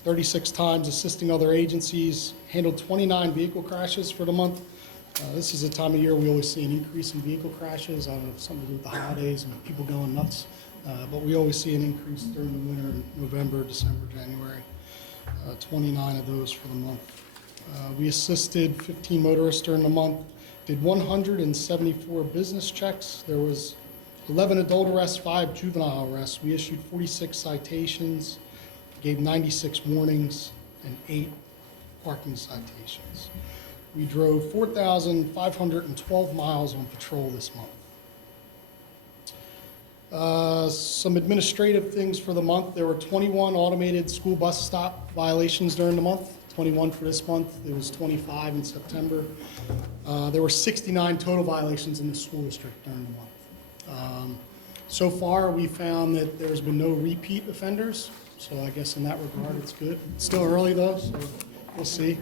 36 times assisting other agencies, handled 29 vehicle crashes for the month. This is a time of year we always see an increase in vehicle crashes. I don't know if it's something to do with the holidays and people going nuts, but we always see an increase during the winter in November, December, January. 29 of those for the month. We assisted 15 motorists during the month, did 174 business checks. There was 11 adult arrests, 5 juvenile arrests. We issued 46 citations, gave 96 warnings, and 8 parking citations. We drove 4,512 miles on patrol this month. Some administrative things for the month. There were 21 automated school bus stop violations during the month, 21 for this month. It was 25 in September. There were 69 total violations in the school district during the month. So far, we found that there's been no repeat offenders, so I guess in that regard, it's good. It's still early though, so we'll see.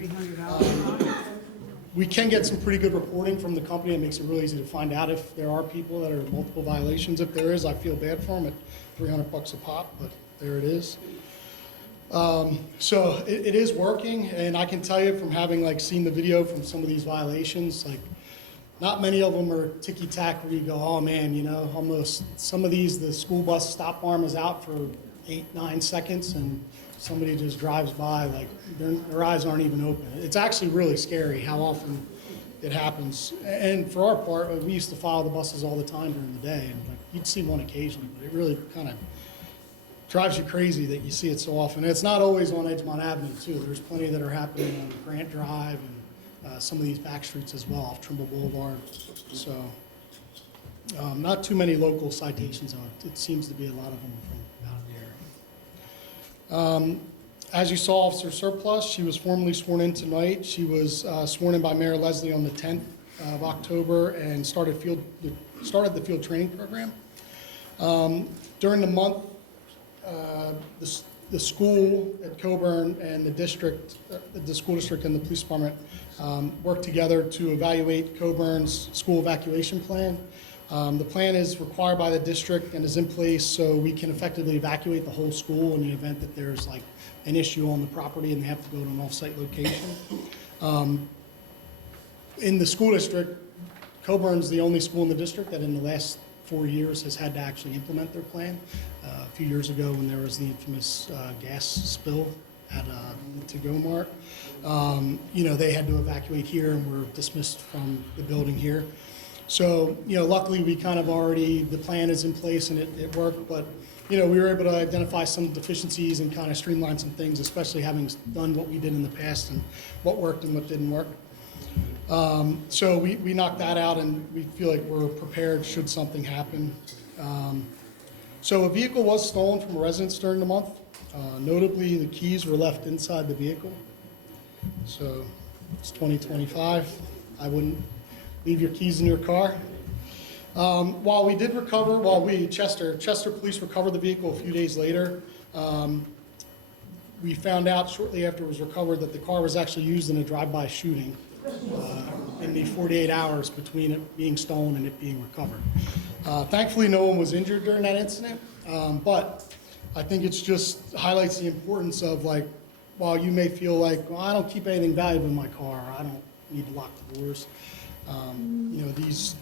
We can get some pretty good reporting from the company. It makes it really easy to find out if there are people that are multiple violations. If there is, I feel bad for them at $300 a pop, but there it is. So it is working, and I can tell you from having seen the video from some of these violations, not many of them are ticky-tack where you go, oh man, almost some of these, the school bus stop arm is out for 8-9 seconds and somebody just drives by, their eyes aren't even open. It's actually really scary how often it happens. And for our part, we used to follow the buses all the time during the day, and like, you'd see one occasionally, but it really kind of drives you crazy that you see it so often. And it's not always on Edgemont Avenue, too. There's plenty that are happening on Grant Drive and some of these back streets as well, off Trimble Boulevard. So not too many local citations on it. It seems to be a lot of them from out of the area. As you saw, Officer Surplus, she was formally sworn in tonight. She was sworn in by Mayor Leslie on the 10th of October and started the field training program. During the month, the school at Coburn and the district, the school district and the police department worked together to evaluate Coburn's school evacuation plan. The plan is required by the district and is in place so we can effectively evacuate the whole school in the event that there's like an issue on the property and they have to go to an off-site location. In the school district, Coburn's the only school in the district that in the last 4 years has had to actually implement their plan. A few years ago when there was the infamous gas spill at To-Go Mart, they had to evacuate here and were dismissed from the building here. So, luckily we kind of the plan is in place and it worked, but, we were able to identify some deficiencies and kind of streamline some things, especially having done what we did in the past and what worked and what didn't work. So we knocked that out and we feel like we're prepared should something happen. So a vehicle was stolen from a residence during the month. Notably, the keys were left inside the vehicle. So it's 2025. I wouldn't leave your keys in your car. While we did recover, Chester Police recovered the vehicle a few days later, we found out shortly after it was recovered that the car was actually used in a drive-by shooting in the 48 hours between it being stolen and it being recovered. Thankfully, no one was injured during that incident, but I think it just highlights the importance of while you may feel like, well, I don't keep anything valuable in my car, I don't need to lock the doors. A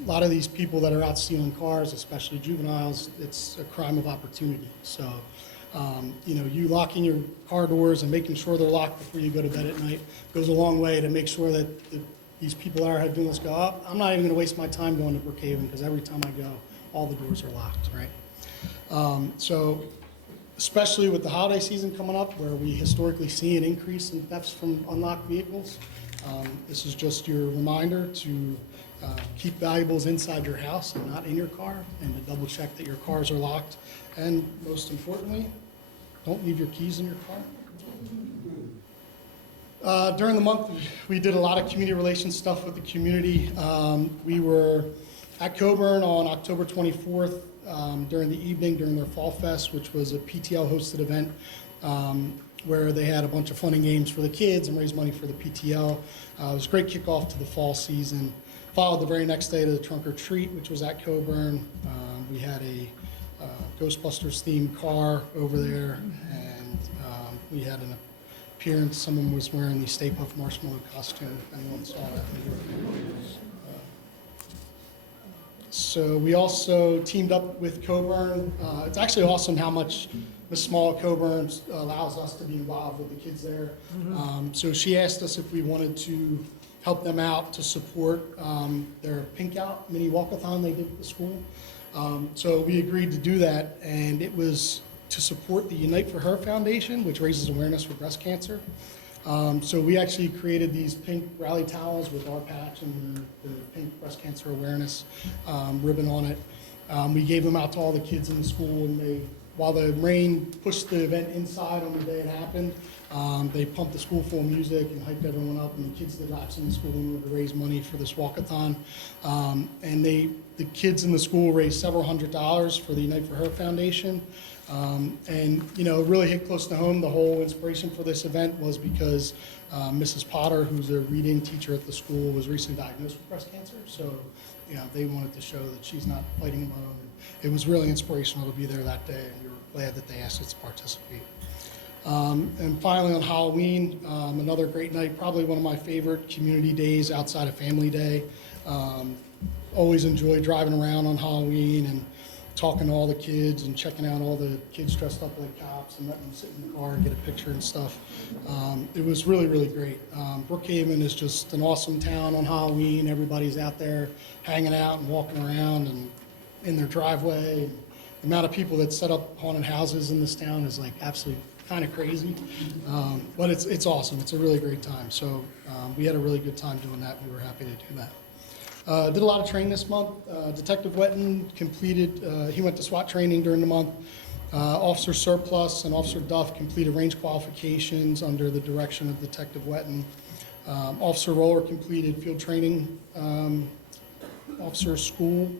lot of these people that are out stealing cars, especially juveniles, it's a crime of opportunity. So, you locking your car doors and making sure they're locked before you go to bed at night goes a long way to make sure that these people that are doing this go, oh, I'm not even going to waste my time going to Brookhaven because every time I go, all the doors are locked, right? So, especially with the holiday season coming up, where we historically see an increase in thefts from unlocked vehicles. This is just your reminder to keep valuables inside your house and not in your car, and to double check that your cars are locked. And most importantly, don't leave your keys in your car. During the month, we did a lot of community relations stuff with the community. We were at Coburn on October 24th during the evening during their Fall Fest, which was a PTL-hosted event. Where they had a bunch of fun and games for the kids and raised money for the PTL. It was a great kickoff to the fall season. Followed the very next day to the trunk or treat, which was at Coburn. We had a Ghostbusters themed car over there, and we had an appearance. Someone was wearing the Stay Puft Marshmallow costume. If anyone saw that. So we also teamed up with Coburn. It's actually awesome how much Ms. Small at Coburn allows us to be involved with the kids there. So she asked us if we wanted to help them out to support their Pink Out mini walkathon they did at the school. So we agreed to do that, and it was to support the Unite for Her Foundation, which raises awareness for breast cancer. So we actually created these pink rally towels with our patch and the pink breast cancer awareness ribbon on it. We gave them out to all the kids in the school, and while the rain pushed the event inside on the day it happened, they pumped the school full of music and hyped everyone up, and the kids did laps in the school in order to raise money for this walkathon. And the kids in the school raised several $100s for the Unite for Her Foundation. And it really hit close to home. The whole inspiration for this event was because Mrs. Potter, who's a reading teacher at the school, was recently diagnosed with breast cancer. So, they wanted to show that she's not fighting alone. And it was really inspirational to be there that day, and we were glad that they asked us to participate. And finally, on Halloween, another great night, probably one of my favorite community days outside of Family Day. Always enjoy driving around on Halloween and talking to all the kids and checking out all the kids dressed up like cops and letting them sit in the car and get a picture and stuff. It was really, really great. Brookhaven is just an awesome town on Halloween. Everybody's out there hanging out and walking around and in their driveway. The amount of people that set up haunted houses in this town is like absolutely kind of crazy. But it's awesome. It's a really great time. So we had a really good time doing that. We were happy to do that. Did a lot of training this month. Detective Wetton completed, he went to SWAT training during the month. Officer Surplus and Officer Duff completed range qualifications under the direction of Detective Wetton. Officer Roller completed field training. Officer School.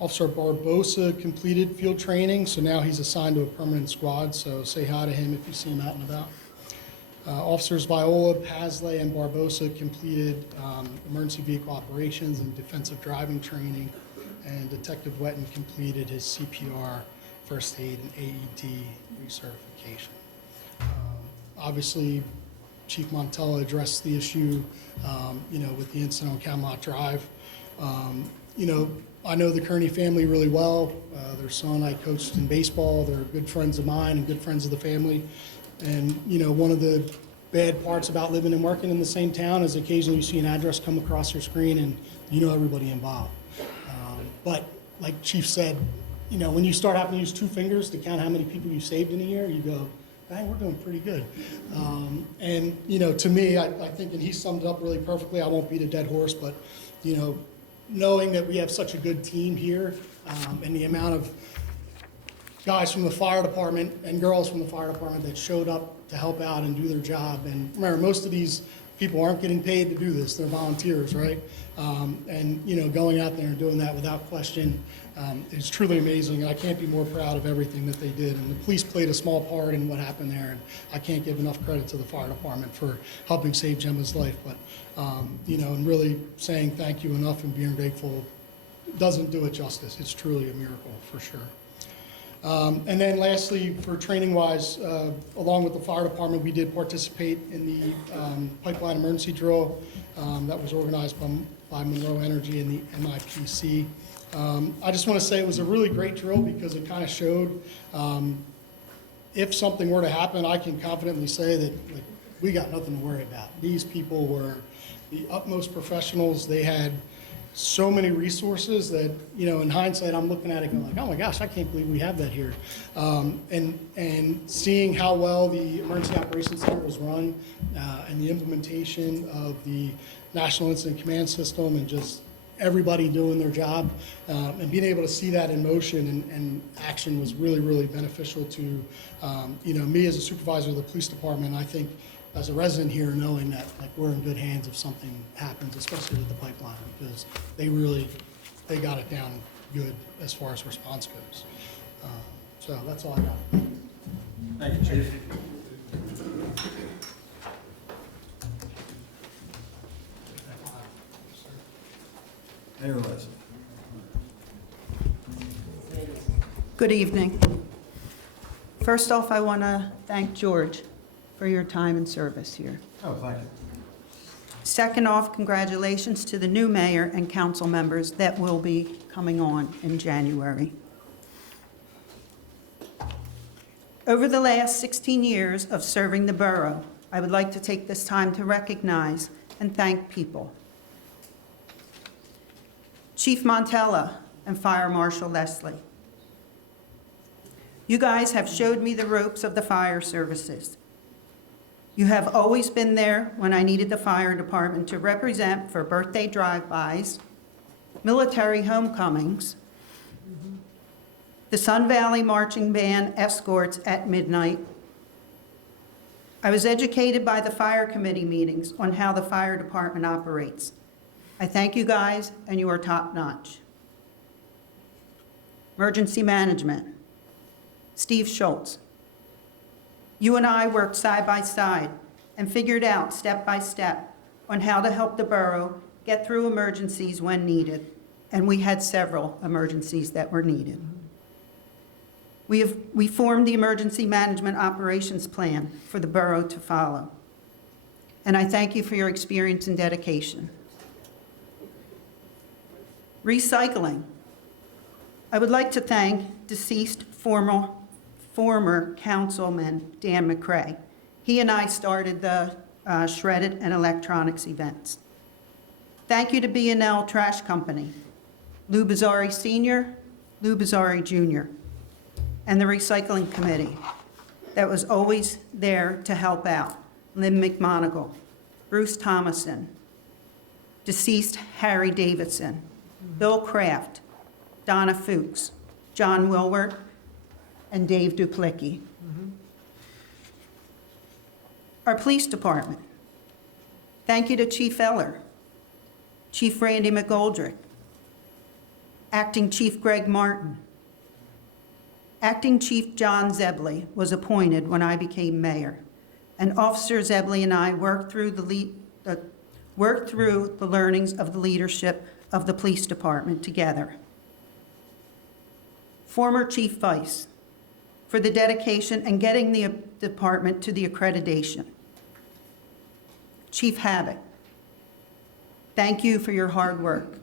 Officer Barbosa completed field training, so now he's assigned to a permanent squad, so say hi to him if you see him out and about. Officers Viola, Pasley, and Barbosa completed emergency vehicle operations and defensive driving training, and Detective Wetton completed his CPR, first aid, and AED recertification. Obviously, Chief Montella addressed the issue, with the incident on Camelot Drive. I know the Kearney family really well. Their son I coached in baseball. They're good friends of mine and good friends of the family. And, one of the bad parts about living and working in the same town is occasionally you see an address come across your screen and you know everybody involved. But like Chief said, when you start having to use 2 fingers to count how many people you saved in a year, you go, dang, we're doing pretty good. To me, I think, and he summed it up really perfectly, I won't beat a dead horse, but, knowing that we have such a good team here and the amount of guys from the fire department and girls from the fire department that showed up to help out and do their job. And remember, most of these people aren't getting paid to do this. They're volunteers, right? Going out there and doing that without question is truly amazing. And I can't be more proud of everything that they did. And the police played a small part in what happened there. And I can't give enough credit to the fire department for helping save Gemma's life. But, and really saying thank you enough and being grateful doesn't do it justice. It's truly a miracle for sure. And then lastly, for training-wise, along with the fire department, we did participate in the pipeline emergency drill that was organized by Monroe Energy and the MIPC. I just want to say it was a really great drill because it kind of showed if something were to happen, I can confidently say that we got nothing to worry about. These people were the utmost professionals. They had so many resources that, in hindsight, I'm looking at it going like, oh my gosh, I can't believe we have that here. And seeing how well the Emergency Operations Center was run and the implementation of the National Incident Command System and just everybody doing their job and being able to see that in motion and action was really, really beneficial to, me as a supervisor of the police department. I think as a resident here, knowing that we're in good hands if something happens, especially with the pipeline, because they got it down good as far as response goes. So that's all I got. Thank you, Chief. Mayor Leslie. Good evening. First off, I want to thank George for your time and service here. Oh, thank you. Second off, congratulations to the new mayor and council members that will be coming on in January. Over the last 16 years of serving the borough, I would like to take this time to recognize and thank people. Chief Montella and Fire Marshal Leslie. You guys have showed me the ropes of the fire services. You have always been there when I needed the fire department to represent for birthday drive-bys, military homecomings, the Sun Valley Marching Band escorts at midnight. I was educated by the fire committee meetings on how the fire department operates. I thank you guys, and you are top-notch. Emergency management. Steve Schultz. You and I worked side by side and figured out step by step on how to help the borough get through emergencies when needed, and we had several emergencies that were needed. We formed the emergency management operations plan for the borough to follow, and I thank you for your experience and dedication. Recycling. I would like to thank deceased former Councilman Dan McCray. He and I started the shredded and electronics events. Thank you to B&L Trash Company, Lou Bizzari Sr., Lou Bizzari Jr., and the Recycling Committee that was always there to help out. Lynn McMonigal, Bruce Thomason, deceased Harry Davidson, Bill Kraft, Donna Fuchs, John Wilward, and Dave Duplicki. Our police department. Thank you to Chief Eller, Chief Randy McGoldrick, Acting Chief Greg Martin. Acting Chief John Zebley was appointed when I became mayor, and Officer Zebley and I worked through the learnings of the leadership of the police department together. Former Chief Vice, for the dedication and getting the department to the accreditation. Chief Havoc, thank you for your hard work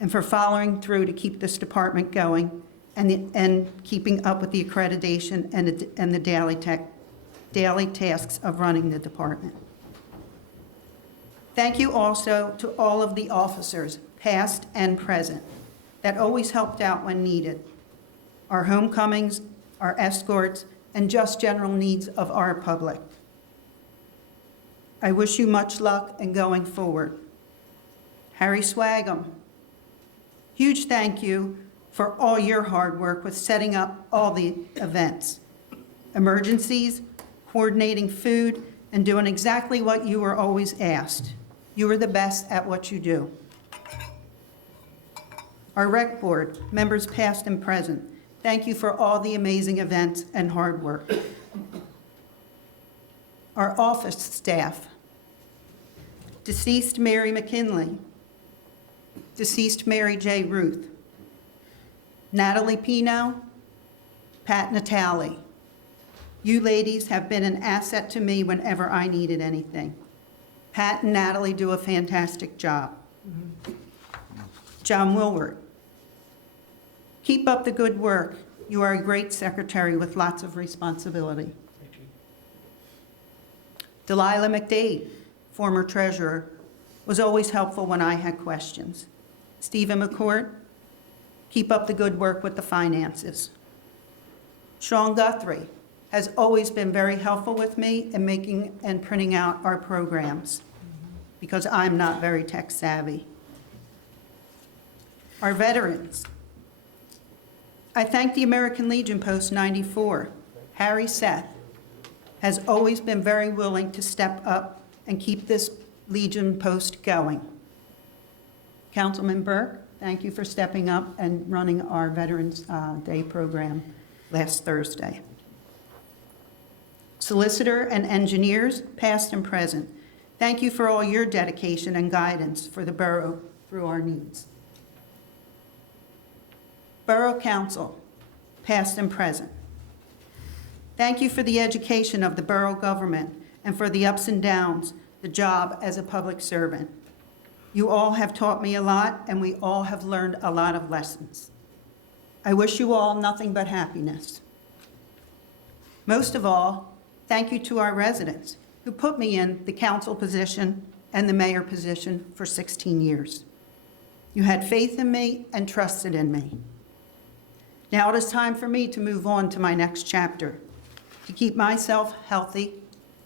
and for following through to keep this department going and keeping up with the accreditation and the daily tasks of running the department. Thank you also to all of the officers, past and present, that always helped out when needed. Our homecomings, our escorts, and just general needs of our public. I wish you much luck in going forward. Harry Swagum, huge thank you for all your hard work with setting up all the events, emergencies, coordinating food, and doing exactly what you were always asked. You are the best at what you do. Our rec board, members past and present, thank you for all the amazing events and hard work. Our office staff, deceased Mary McKinley, deceased Mary J. Ruth, Natalie Pino, Pat Natale. You ladies have been an asset to me whenever I needed anything. Pat and Natalie do a fantastic job. John Wilward, keep up the good work. You are a great secretary with lots of responsibility. Delilah McDade, former treasurer, was always helpful when I had questions. Stephen McCourt, keep up the good work with the finances. Sean Guthrie has always been very helpful with me in making and printing out our programs because I'm not very tech savvy. Our veterans. I thank the American Legion Post 94. Harry Seth has always been very willing to step up and keep this Legion Post going. Councilman Burke, thank you for stepping up and running our Veterans Day program last Thursday. Solicitor and engineers, past and present, thank you for all your dedication and guidance for the borough through our needs. Borough Council, past and present, thank you for the education of the borough government and for the ups and downs, the job as a public servant. You all have taught me a lot, and we all have learned a lot of lessons. I wish you all nothing but happiness. Most of all, thank you to our residents who put me in the council position and the mayor position for 16 years. You had faith in me and trusted in me. Now it is time for me to move on to my next chapter, to keep myself healthy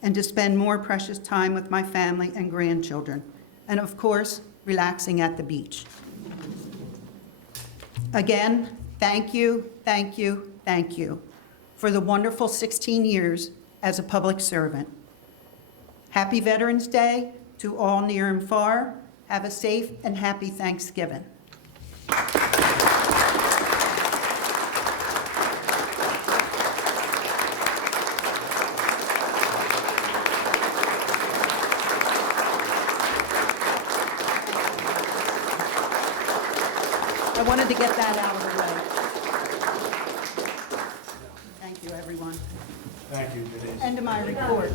and to spend more precious time with my family and grandchildren, and of course, relaxing at the beach. Again, thank you, thank you, thank you for the wonderful 16 years as a public servant. Happy Veterans Day to all near and far. Have a safe and happy Thanksgiving. I wanted to get that out of the way. Thank you, everyone. Thank you, Denise. End of my report.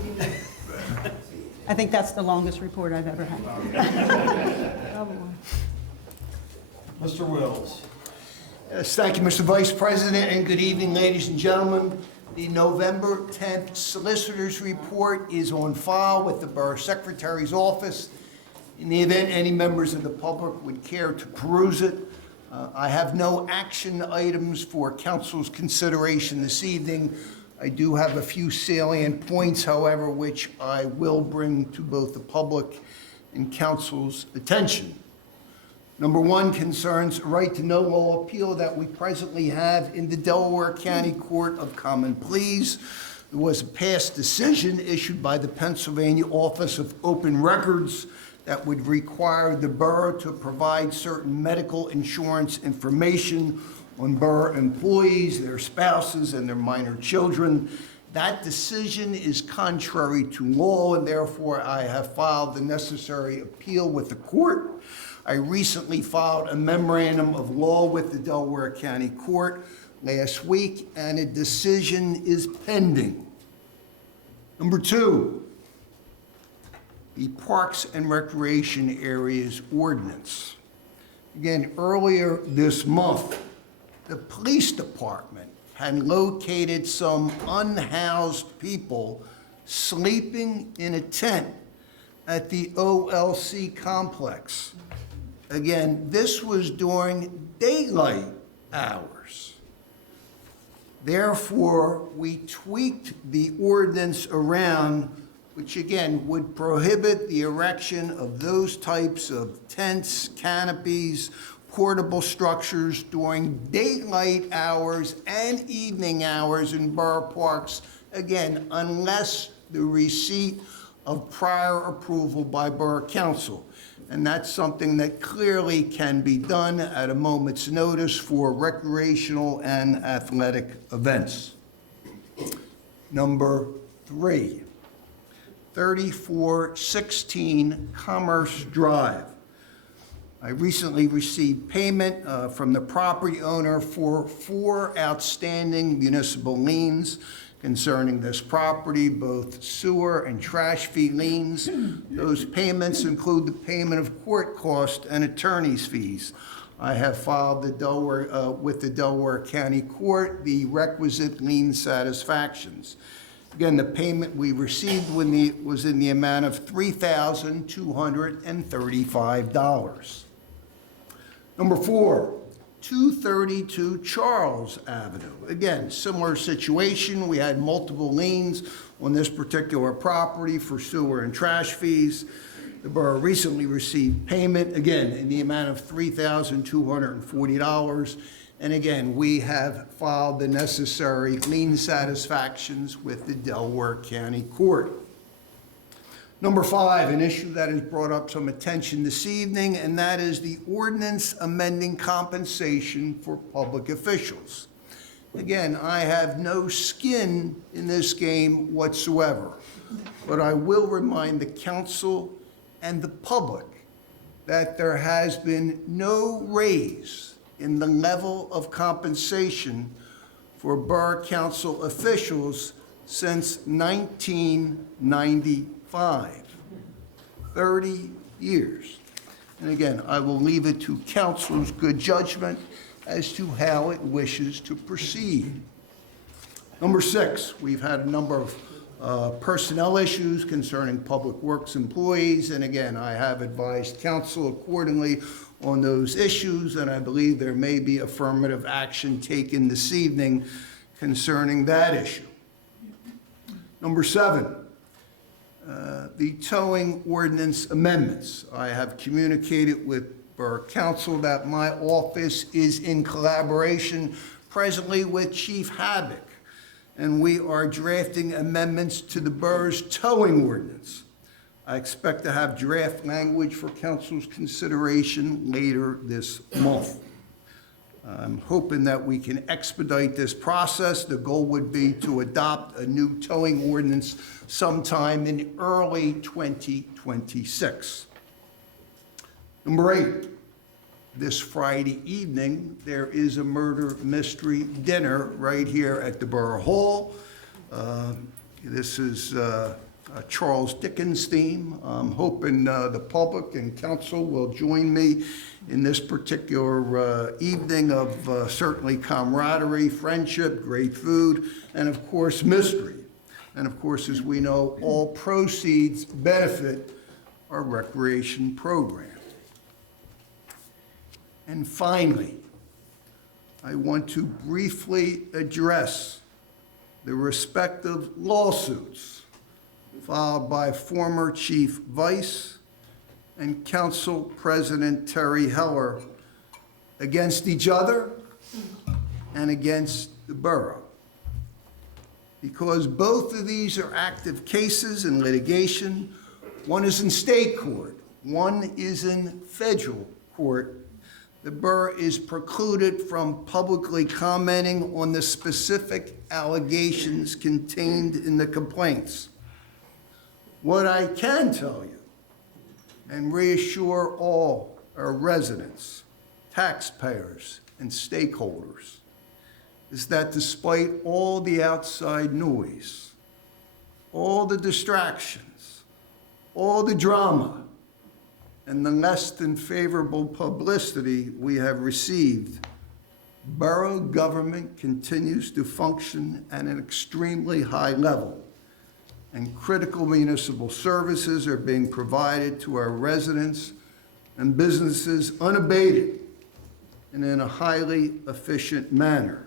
I think that's the longest report I've ever had. Probably. Mr. Wills. Yes, thank you, Mr. Vice President, and good evening, ladies and gentlemen. The November 10th Solicitor's Report is on file with the Borough Secretary's office. In the event any members of the public would care to peruse it, I have no action items for council's consideration this evening. I do have a few salient points, however, which I will bring to both the public and council's attention. Number one concerns a right to know law appeal that we presently have in the Delaware County Court of Common Pleas. There was a past decision issued by the Pennsylvania Office of Open Records that would require the borough to provide certain medical insurance information on borough employees, their spouses, and their minor children. That decision is contrary to law, and therefore I have filed the necessary appeal with the court. I recently filed a memorandum of law with the Delaware County Court last week, and a decision is pending. Number two, the Parks and Recreation Areas Ordinance. Again, earlier this month, the police department had located some unhoused people sleeping in a tent at the OLC complex. Again, this was during daylight hours. Therefore, we tweaked the ordinance around, which again would prohibit the erection of those types of tents, canopies, portable structures during daylight hours and evening hours in borough parks, again, unless the receipt of prior approval by Borough Council. And that's something that clearly can be done at a moment's notice for recreational and athletic events. Number three, 3416 Commerce Drive. I recently received payment from the property owner for 4 outstanding municipal liens concerning this property, both sewer and trash fee liens. Those payments include the payment of court costs and attorney's fees. I have filed with the Delaware County Court the requisite lien satisfactions. Again, the payment we received was in the amount of $3,235. Number four, 232 Charles Avenue. Again, similar situation. We had multiple liens on this particular property for sewer and trash fees. The borough recently received payment, again, in the amount of $3,240. And again, we have filed the necessary lien satisfactions with the Delaware County Court. Number five, an issue that has brought up some attention this evening, and that is the ordinance amending compensation for public officials. Again, I have no skin in this game whatsoever, but I will remind the council and the public that there has been no raise in the level of compensation for borough council officials since 1995. 30 years. And again, I will leave it to council's good judgment as to how it wishes to proceed. Number six, we've had a number of personnel issues concerning public works employees, and again, I have advised council accordingly on those issues, and I believe there may be affirmative action taken this evening concerning that issue. Number seven, the towing ordinance amendments. I have communicated with Borough Council that my office is in collaboration presently with Chief Havoc, and we are drafting amendments to the borough's towing ordinance. I expect to have draft language for council's consideration later this month. I'm hoping that we can expedite this process. The goal would be to adopt a new towing ordinance sometime in early 2026. Number eight, this Friday evening, there is a murder mystery dinner right here at the Borough Hall. This is Charles Dickens theme. I'm hoping the public and council will join me in this particular evening of certainly camaraderie, friendship, great food, and of course, mystery. And of course, as we know, all proceeds benefit our recreation program. And finally, I want to briefly address the respective lawsuits filed by former Chief Vice and Council President Terry Heller against each other and against the borough. Because both of these are active cases in litigation. One is in state court, one is in federal court. The borough is precluded from publicly commenting on the specific allegations contained in the complaints. What I can tell you and reassure all our residents, taxpayers, and stakeholders is that despite all the outside noise, all the distractions, all the drama, and the less than favorable publicity we have received, borough government continues to function at an extremely high level, and critical municipal services are being provided to our residents and businesses unabated and in a highly efficient manner.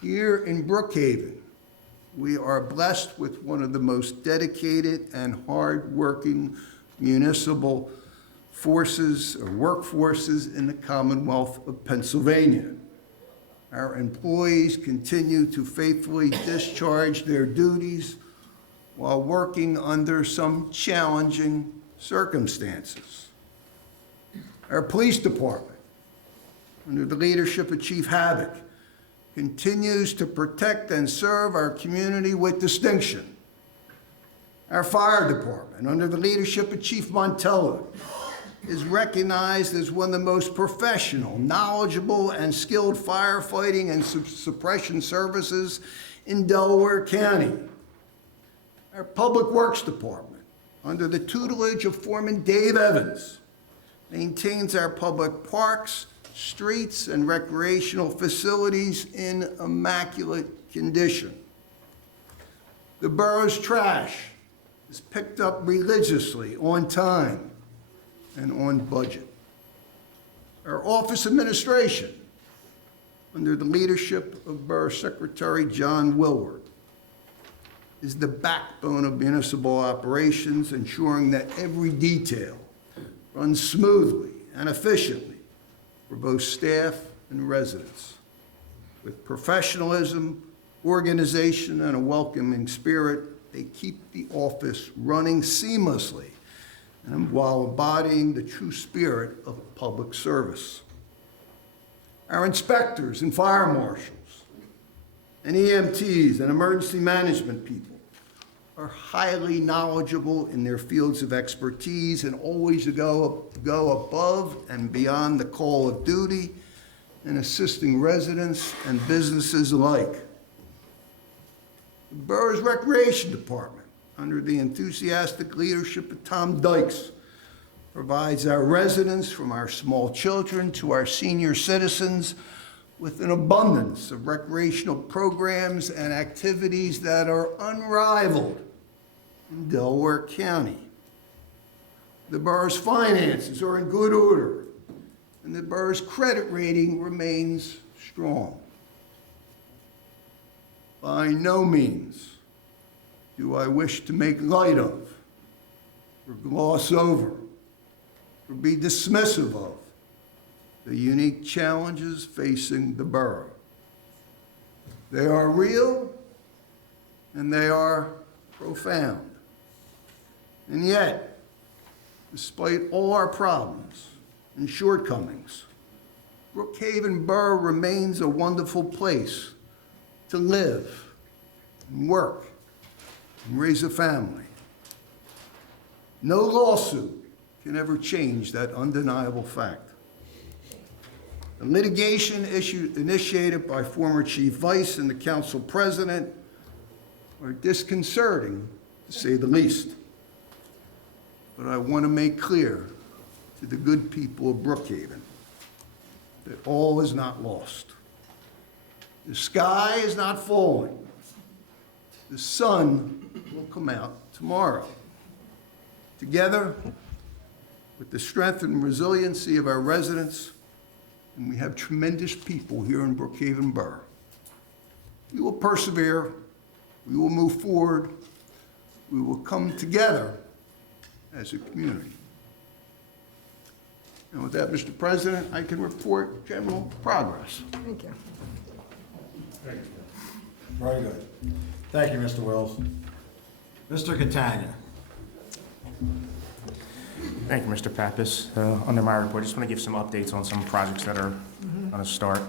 Here in Brookhaven, we are blessed with one of the most dedicated and hard-working municipal forces or workforces in the Commonwealth of Pennsylvania. Our employees continue to faithfully discharge their duties while working under some challenging circumstances. Our police department, under the leadership of Chief Havoc, continues to protect and serve our community with distinction. Our fire department, under the leadership of Chief Montello, is recognized as one of the most professional, knowledgeable, and skilled firefighting and suppression services in Delaware County. Our Public Works Department, under the tutelage of Foreman Dave Evans, maintains our public parks, streets, and recreational facilities in immaculate condition. The borough's trash is picked up religiously, on time, and on budget. Our office administration, under the leadership of Borough Secretary John Willward, is the backbone of municipal operations, ensuring that every detail runs smoothly and efficiently for both staff and residents. With professionalism, organization, and a welcoming spirit, they keep the office running seamlessly and while embodying the true spirit of public service. Our inspectors and fire marshals and EMTs and emergency management people are highly knowledgeable in their fields of expertise and always go above and beyond the call of duty in assisting residents and businesses alike. The borough's recreation department, under the enthusiastic leadership of Tom Dykes, provides our residents, from our small children to our senior citizens, with an abundance of recreational programs and activities that are unrivaled in Delaware County. The borough's finances are in good order, and the borough's credit rating remains strong. By no means do I wish to make light of, or gloss over, or be dismissive of the unique challenges facing the borough. They are real and they are profound. And yet, despite all our problems and shortcomings, Brookhaven Borough remains a wonderful place to live and work and raise a family. No lawsuit can ever change that undeniable fact. The litigation initiated by former Chief Vice and the council president are disconcerting, to to say the least. But I want to make clear to the good people of Brookhaven that all is not lost. The sky is not falling. The sun will come out tomorrow. Together, with the strength and resiliency of our residents, and we have tremendous people here in Brookhaven Borough, we will persevere, we will move forward, we will come together as a community. And with that, Mr. President, I can report general progress. Thank you. Very good. Thank you, Mr. Wills. Mr. Catania. Thank you, Mr. Pappas. Under my report, I just want to give some updates on some projects that are going to start.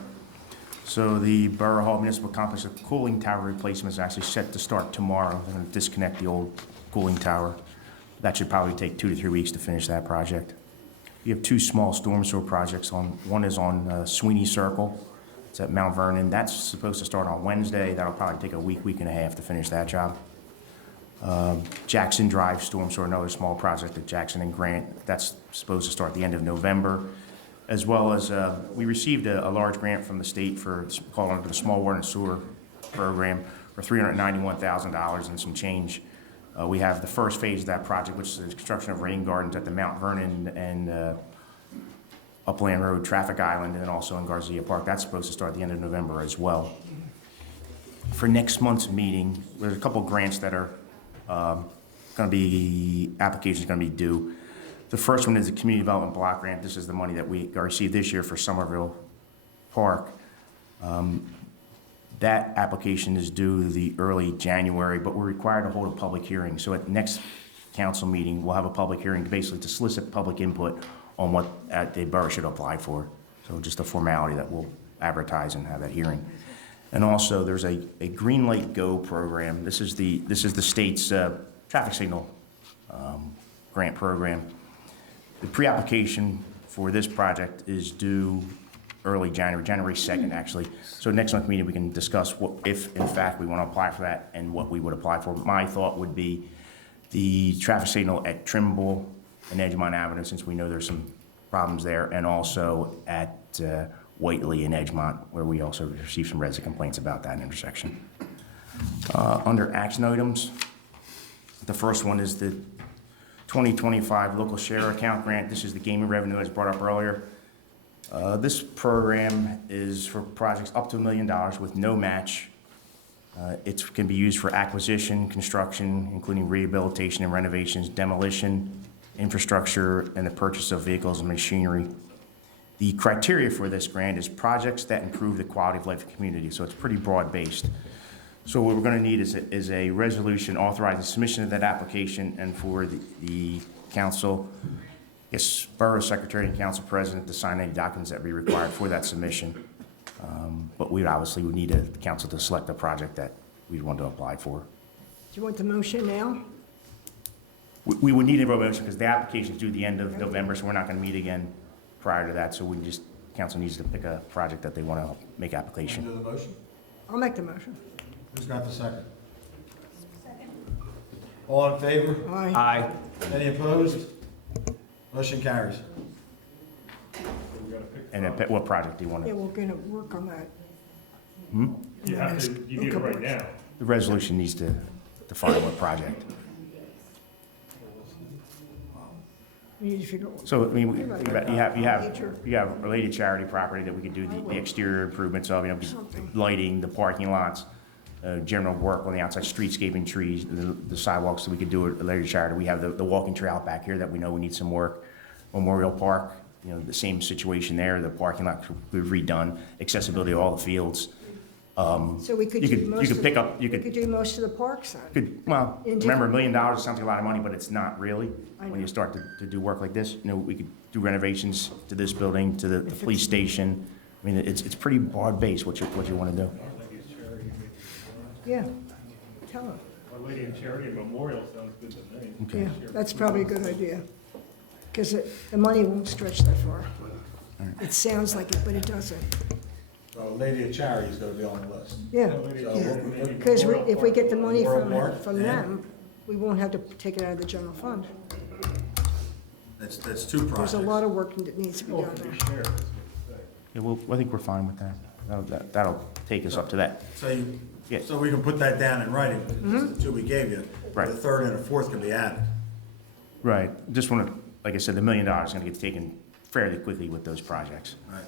So the Borough Hall Municipal Complex, the cooling tower replacement is actually set to start tomorrow. They're going to disconnect the old cooling tower. That should probably take 2 to 3 weeks to finish that project. You have 2 small storm sewer projects on. One is on Sweeney Circle. It's at Mount Vernon. That's supposed to start on Wednesday. That'll probably take a week, week and a half to finish that job. Jackson Drive storm sewer, another small project at Jackson and Grant. That's supposed to start the end of November. As well as, we received a large grant from the state for, called under the Small Water and Sewer Program for $391,000 and some change. We have the first phase of that project, which is the construction of rain gardens at the Mount Vernon and Upland Road Traffic Island, and also in Garcia Park. That's supposed to start the end of November as well. For next month's meeting, there's a couple grants that are going to be, applications going to be due. The first one is the Community Development Block Grant. This is the money that we received this year for Somerville Park. That application is due the early January, but we're required to hold a public hearing. So at next council meeting, we'll have a public hearing basically to solicit public input on what the borough should apply for. So just a formality that we'll advertise and have that hearing. And also, there's a Green Light Go program. This is the state's traffic signal grant program. The pre-application for this project is due early January 2nd, actually. So next month's meeting, we can discuss what, if in fact we want to apply for that and what we would apply for. My thought would be the traffic signal at Trimble and Edgemont Avenue, since we know there's some problems there, and also at Whiteley and Edgemont, where we also received some resident complaints about that intersection. Under action items, the first one is the 2025 local share account grant. This is the gaming revenue as brought up earlier. This program is for projects up to $1 million with no match. It can be used for acquisition, construction, including rehabilitation and renovations, demolition, infrastructure, and the purchase of vehicles and machinery. The criteria for this grant is projects that improve the quality of life of the community, so it's pretty broad-based. So what we're going to need is a resolution authorizing submission of that application, and for the council, yes, borough secretary and council president to sign any documents that be required for that submission. But we obviously would need the council to select a project that we want to apply for. Do you want the motion now? We would need a motion because the application is due the end of November, so we're not going to meet again prior to that. So we just, council needs to pick a project that they want to make application. Do the motion? I'll make the motion. Who's got the second? Second. All in favor? Aye. Aye. Any opposed? Motion carries. And then what project do you want Yeah, to? we're gonna work on that. You have to, you need it right now. The resolution needs to define what project. We need to figure out. So, I mean, You're right. think about it. you have related charity property that we could do the exterior improvements of, Something. lighting, the parking lots, general work on the outside, streetscaping, trees, the sidewalks, so we could do a related charity. We have the walking trail out back here that we know we need some work. Memorial Park, the same situation there, the parking lot we've redone, accessibility to all the fields. So we could You do could, most you could of, pick up, you we could could, do most of the parks then. well, In remember, $1 different- million sounds like a lot of money, but it's not really. I When know. you start to do work like this, we could do renovations to this building, to the police station. I mean, it's pretty broad base what you want to do. Yeah, tell them. Our Lady of Charity Memorial sounds good to me. Okay. Yeah, that's probably a good idea. Because the money won't stretch that far. It sounds like it, but it doesn't. So Lady of Charity is going to be on the list. Yeah, So because if we get the money Memorial Park from and- them, We won't have to take it out of the general fund. That's two projects. There's a lot of work that needs to be done there. Yeah, well, I think we're fine with that. That'll take us up to that. So you, Yeah. so we can put that down in writing, just the two we gave you. Right. The third and the fourth can be added. Right, just want to, like I said, the $1 million is going to get taken fairly quickly with those projects. Right.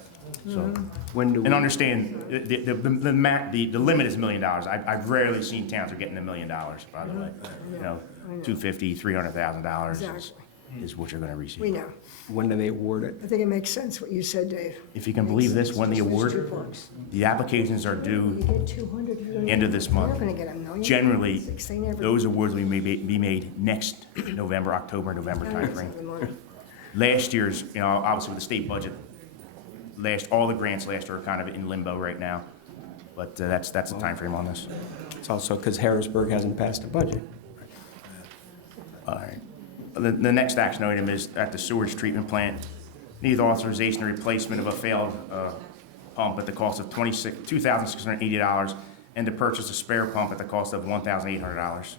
So, and understand, the limit is $1 million. I've rarely seen towns are getting $1 million, by the way. You know, $250,000, $300,000 Exactly. is what you're going to receive. We know. When do they award it? I think it makes sense what you said, Dave. If you can believe this, when the There's award, two parks. the applications are You due get 200. you're gonna- end of this month. You're not gonna get a million. Generally, They never- those awards will be made next November, October, November timeframe. The money. Last year's, you know, obviously with the state budget, all the grants last year are kind of in limbo right now. But that's the timeframe on this. It's also because Harrisburg hasn't passed a budget. All right. The next action item is at the sewage treatment plant. Need authorization and replacement of a failed pump at the cost of $2,680 and to purchase a spare pump at the cost of $1,800.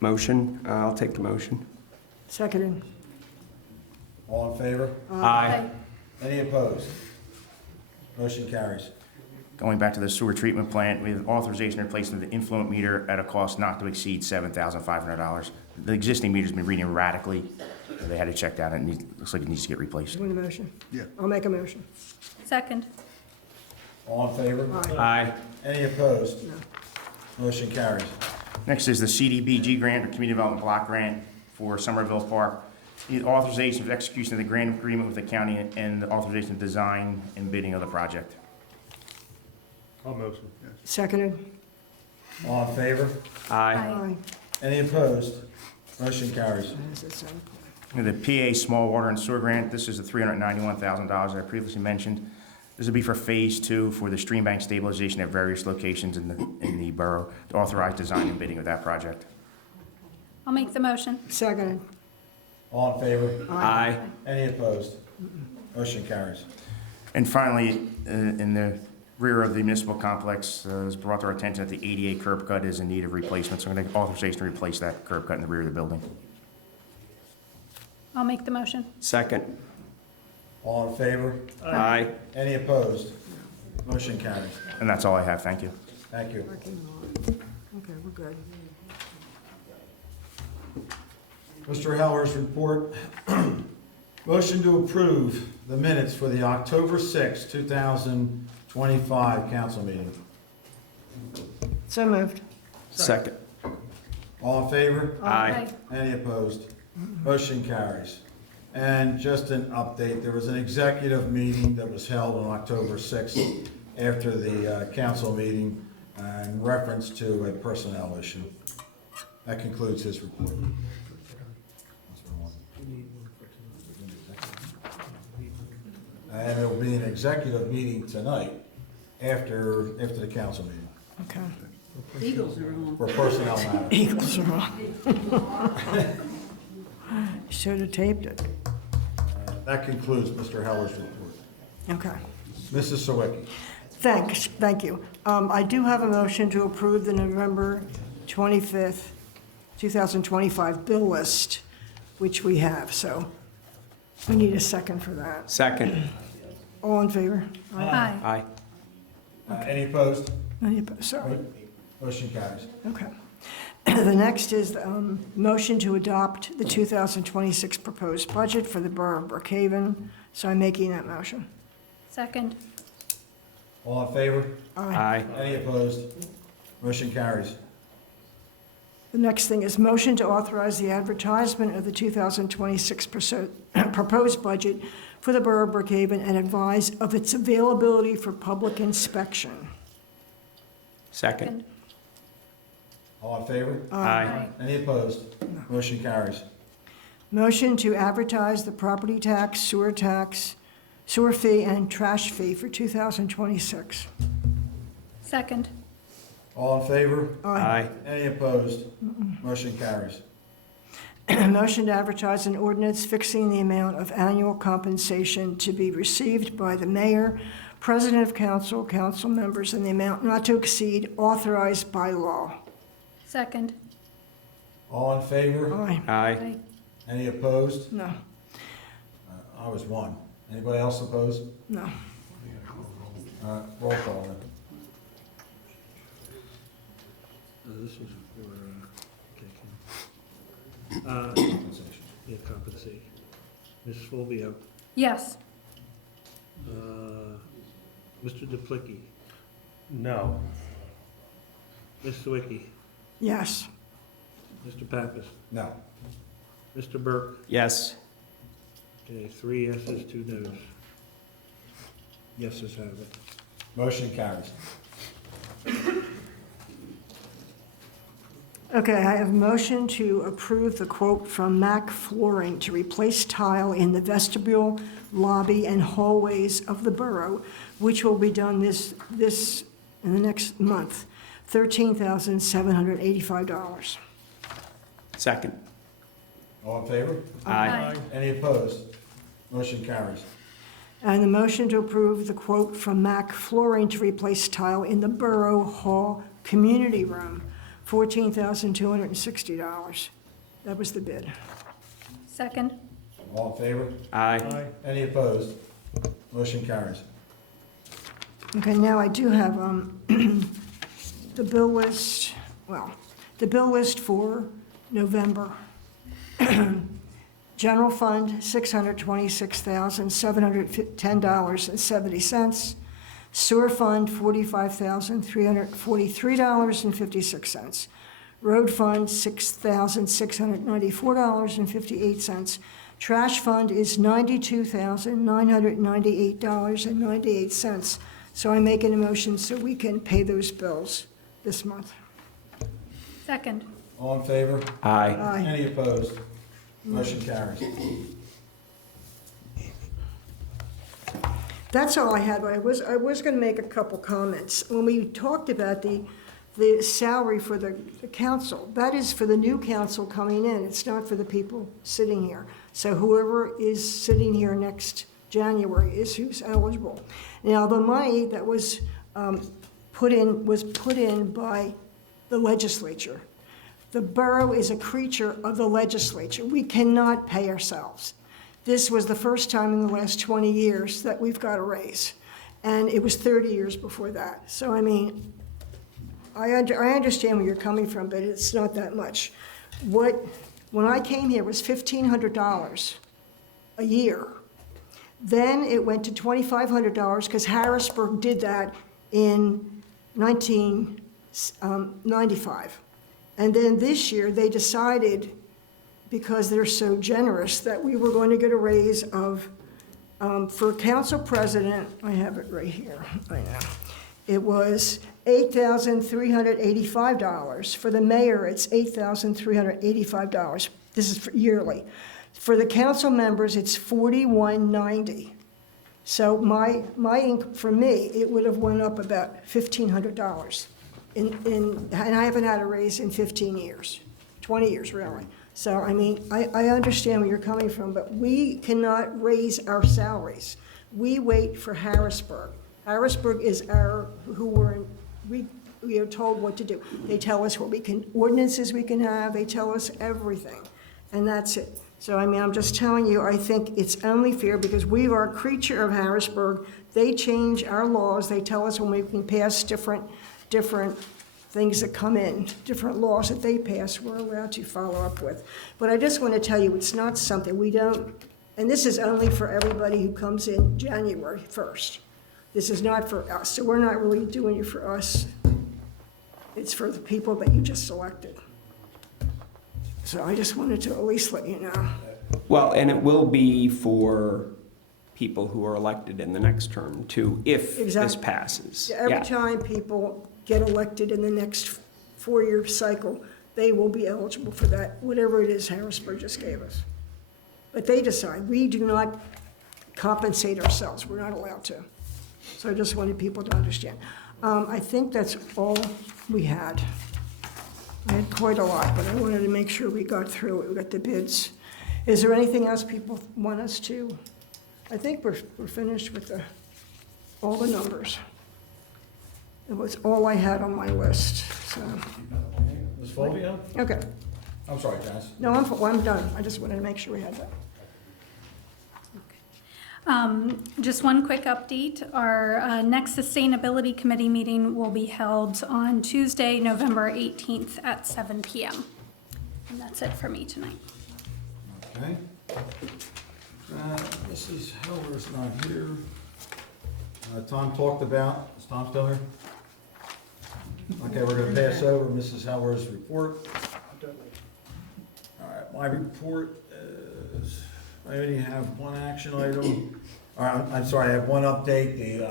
Motion, I'll take the motion. Seconded. All in favor? Aye. Any opposed? Motion carries. Going back to the sewer treatment plant, we have authorization to replace the influent meter at a cost not to exceed $7,500. The existing meter's been reading erratically. So they had to check that and it looks like it needs to get replaced. You want a motion? Yeah. I'll make a motion. Second. All in favor? Aye. Any opposed? No. Motion carries. Next is the CDBG grant, or Community Development Block Grant for Somerville Park. Need authorization of execution of the grant agreement with the county and the authorization of design and bidding of the project. I'll motion. Seconded. All in favor? Aye. Aye. Any opposed? Motion carries. As it sounds. And the PA Small Water and Sewer Grant, this is the $391,000 that I previously mentioned. This would be for Phase 2 for the stream bank stabilization at various locations in the borough to authorize design and bidding of that project. I'll make the motion. Seconded. All in favor? Aye. Any opposed? Motion carries. And finally, in the rear of the municipal complex, it was brought to our attention that the ADA curb cut is in need of replacement, so I'm going to authorization to replace that curb cut in the rear of the building. I'll make the motion. Second. All in favor? Aye. Any opposed? Motion carries. And that's all I have, thank you. Thank you. Okay, we're good. Mr. Heller's report. Motion to approve the minutes for the October 6, 2025 council meeting. So moved. Second. All in favor? Aye. Any opposed? Motion carries. And just an update, there was an executive meeting that was held on October 6th after the council meeting in reference to a personnel issue. That concludes his report. And there will be an executive meeting tonight after the council meeting Okay. Eagles are on. for personnel matters. Eagles are on. Should have taped it. That concludes Mr. Heller's report. Okay. Mrs. Sawicki. Thank you. I do have a motion to approve the November 25th, 2025 bill list, which we have, so we need a second for that. Second. All in favor? Aye. Aye. Any opposed? Any opposed? Sorry. Motion carries. Okay. The next is motion to adopt the 2026 proposed budget for the Borough of Brookhaven. So I'm making that motion. Second. All in favor? Aye. Any opposed? Motion carries. The next thing is motion to authorize the advertisement of the 2026 proposed budget for the Borough of Brookhaven and advise of its availability for public inspection. Second. All in favor? Aye. Any opposed? Motion carries. Motion to advertise the property tax, sewer fee, and trash fee for 2026. Second. All in favor? Aye. Any opposed? Motion carries. Motion to advertise an ordinance fixing the amount of annual compensation to be received by the mayor President of council, council members, in the amount not to exceed authorized by law. Second. All in favor? Aye. Aye. Any opposed? No, I was one. Anybody else opposed? no. Roll call then. This is for, yeah, compensation. Ms. Fulvio, Yes. Mr. Duplicki, No. Ms. Sawicki, Yes. Mr. Pappas, No. Mr. Burke. Yes. Okay, 3 yeses, 2 noes. Yeses have it. Motion carries. Okay, I have a motion to approve the quote from MAC Flooring to replace tile in the vestibule, lobby, and hallways of the borough, which will be done this in the next month, $13,785. Second. All in favor? Aye. Any opposed? Motion carries. And the motion to approve the quote from MAC Flooring to replace tile in the Borough Hall Community Room, $14,260. That was the bid. Second. All in favor? Aye. Any opposed? Motion carries. Okay, now I do have the bill list, the bill list for November. General Fund, $626,710.70. Sewer Fund, $45,343.56. Road Fund, $6,694.58. Trash Fund is $92,998.98. So I'm making a motion so we can pay those bills this month. Second. All in favor? Aye. Aye. Any opposed? Motion carries. That's all I had, but I was going to make a couple comments. When we talked about the salary for the council, that is for the new council coming in. It's not for the people sitting here. So whoever is sitting here next January is who's eligible. Now, the money that was put in by the legislature. The borough is a creature of the legislature. We cannot pay ourselves. This was the first time in the last 20 years that we've got a raise. And it was 30 years before that. So, I mean, I understand where you're coming from, but it's not that much. When I came here, it was $1,500 a year. Then it went to $2,500 because Harrisburg did that in 1995. And then this year, they decided, because they're so generous, that we were going to get a raise of, for council president, I have it right here, I know. It was $8,385. For the mayor, it's $8,385. This is for yearly. For the council members, it's $4,190. So for me, it would have went up about $1,500. And I haven't had a raise in 15 years, 20 years really. So, I mean, I understand where you're coming from, but we cannot raise our salaries. We wait for Harrisburg. Harrisburg is we are told what to do. They tell us ordinances we can have, they tell us everything, and that's it. So, I mean, I'm just telling you, I think it's only fair because we are a creature of Harrisburg. They change our laws, they tell us when we can pass different things that come in, different laws that they pass, we're allowed to follow up with. But I just want to tell you, it's not something we don't, and this is only for everybody who comes in January 1st. This is not for us, so we're not really doing it for us. It's for the people that you just selected. So I just wanted to at least let you know. Well, and it will be for people who are elected in the next term too, if this Exactly. passes. Every time people get elected in the next 4-year cycle, they will be eligible for that, whatever it is Harrisburg just gave us. But they decide. We do not compensate ourselves. We're not allowed to. So I just wanted people to understand. I think that's all we had. I had quite a lot, but I wanted to make sure we got through it. We got the bids. Is there anything else people want us to? I think we're finished with the all the numbers. It was all I had on my list, so, Ms. Fulvio? okay. I'm sorry, Janice. No, I'm done. I just wanted to make sure we had that. Just one quick update. Our next Sustainability Committee meeting will be held on Tuesday, November 18th at 7 p.m. And that's it for me tonight. Okay. Mrs. Heller's not here. Tom talked about, is Tom still here? Okay, we're gonna pass over Mrs. Heller's report. All right, my report is, I only have one action item. All right, I'm sorry, I have one update. The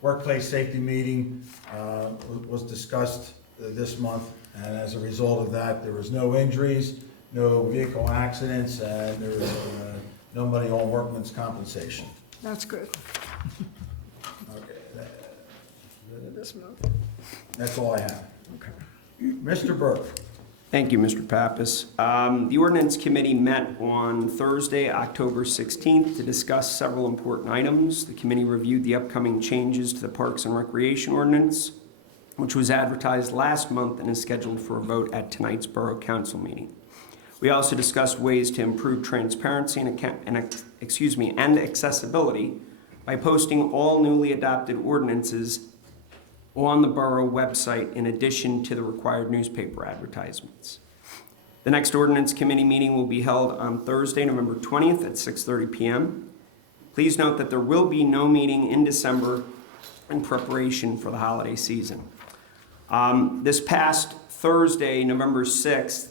workplace safety meeting was discussed this month, and as a result of that, there was no injuries, no vehicle accidents, and there was no money on workman's compensation. That's good. Okay, This month. that's all I have. Okay. Mr. Burke. Thank you, Mr. Pappas. The Ordinance Committee met on Thursday, October 16th, to discuss several important items. The committee reviewed the upcoming changes to the Parks and Recreation Ordinance, which was advertised last month and is scheduled for a vote at tonight's Borough Council meeting. We also discussed ways to improve transparency and accessibility by posting all newly adopted ordinances on the Borough website in addition to the required newspaper advertisements. The next Ordinance Committee meeting will be held on Thursday, November 20th at 6:30 p.m. Please note that there will be no meeting in December in preparation for the holiday season. This past Thursday, November 6th,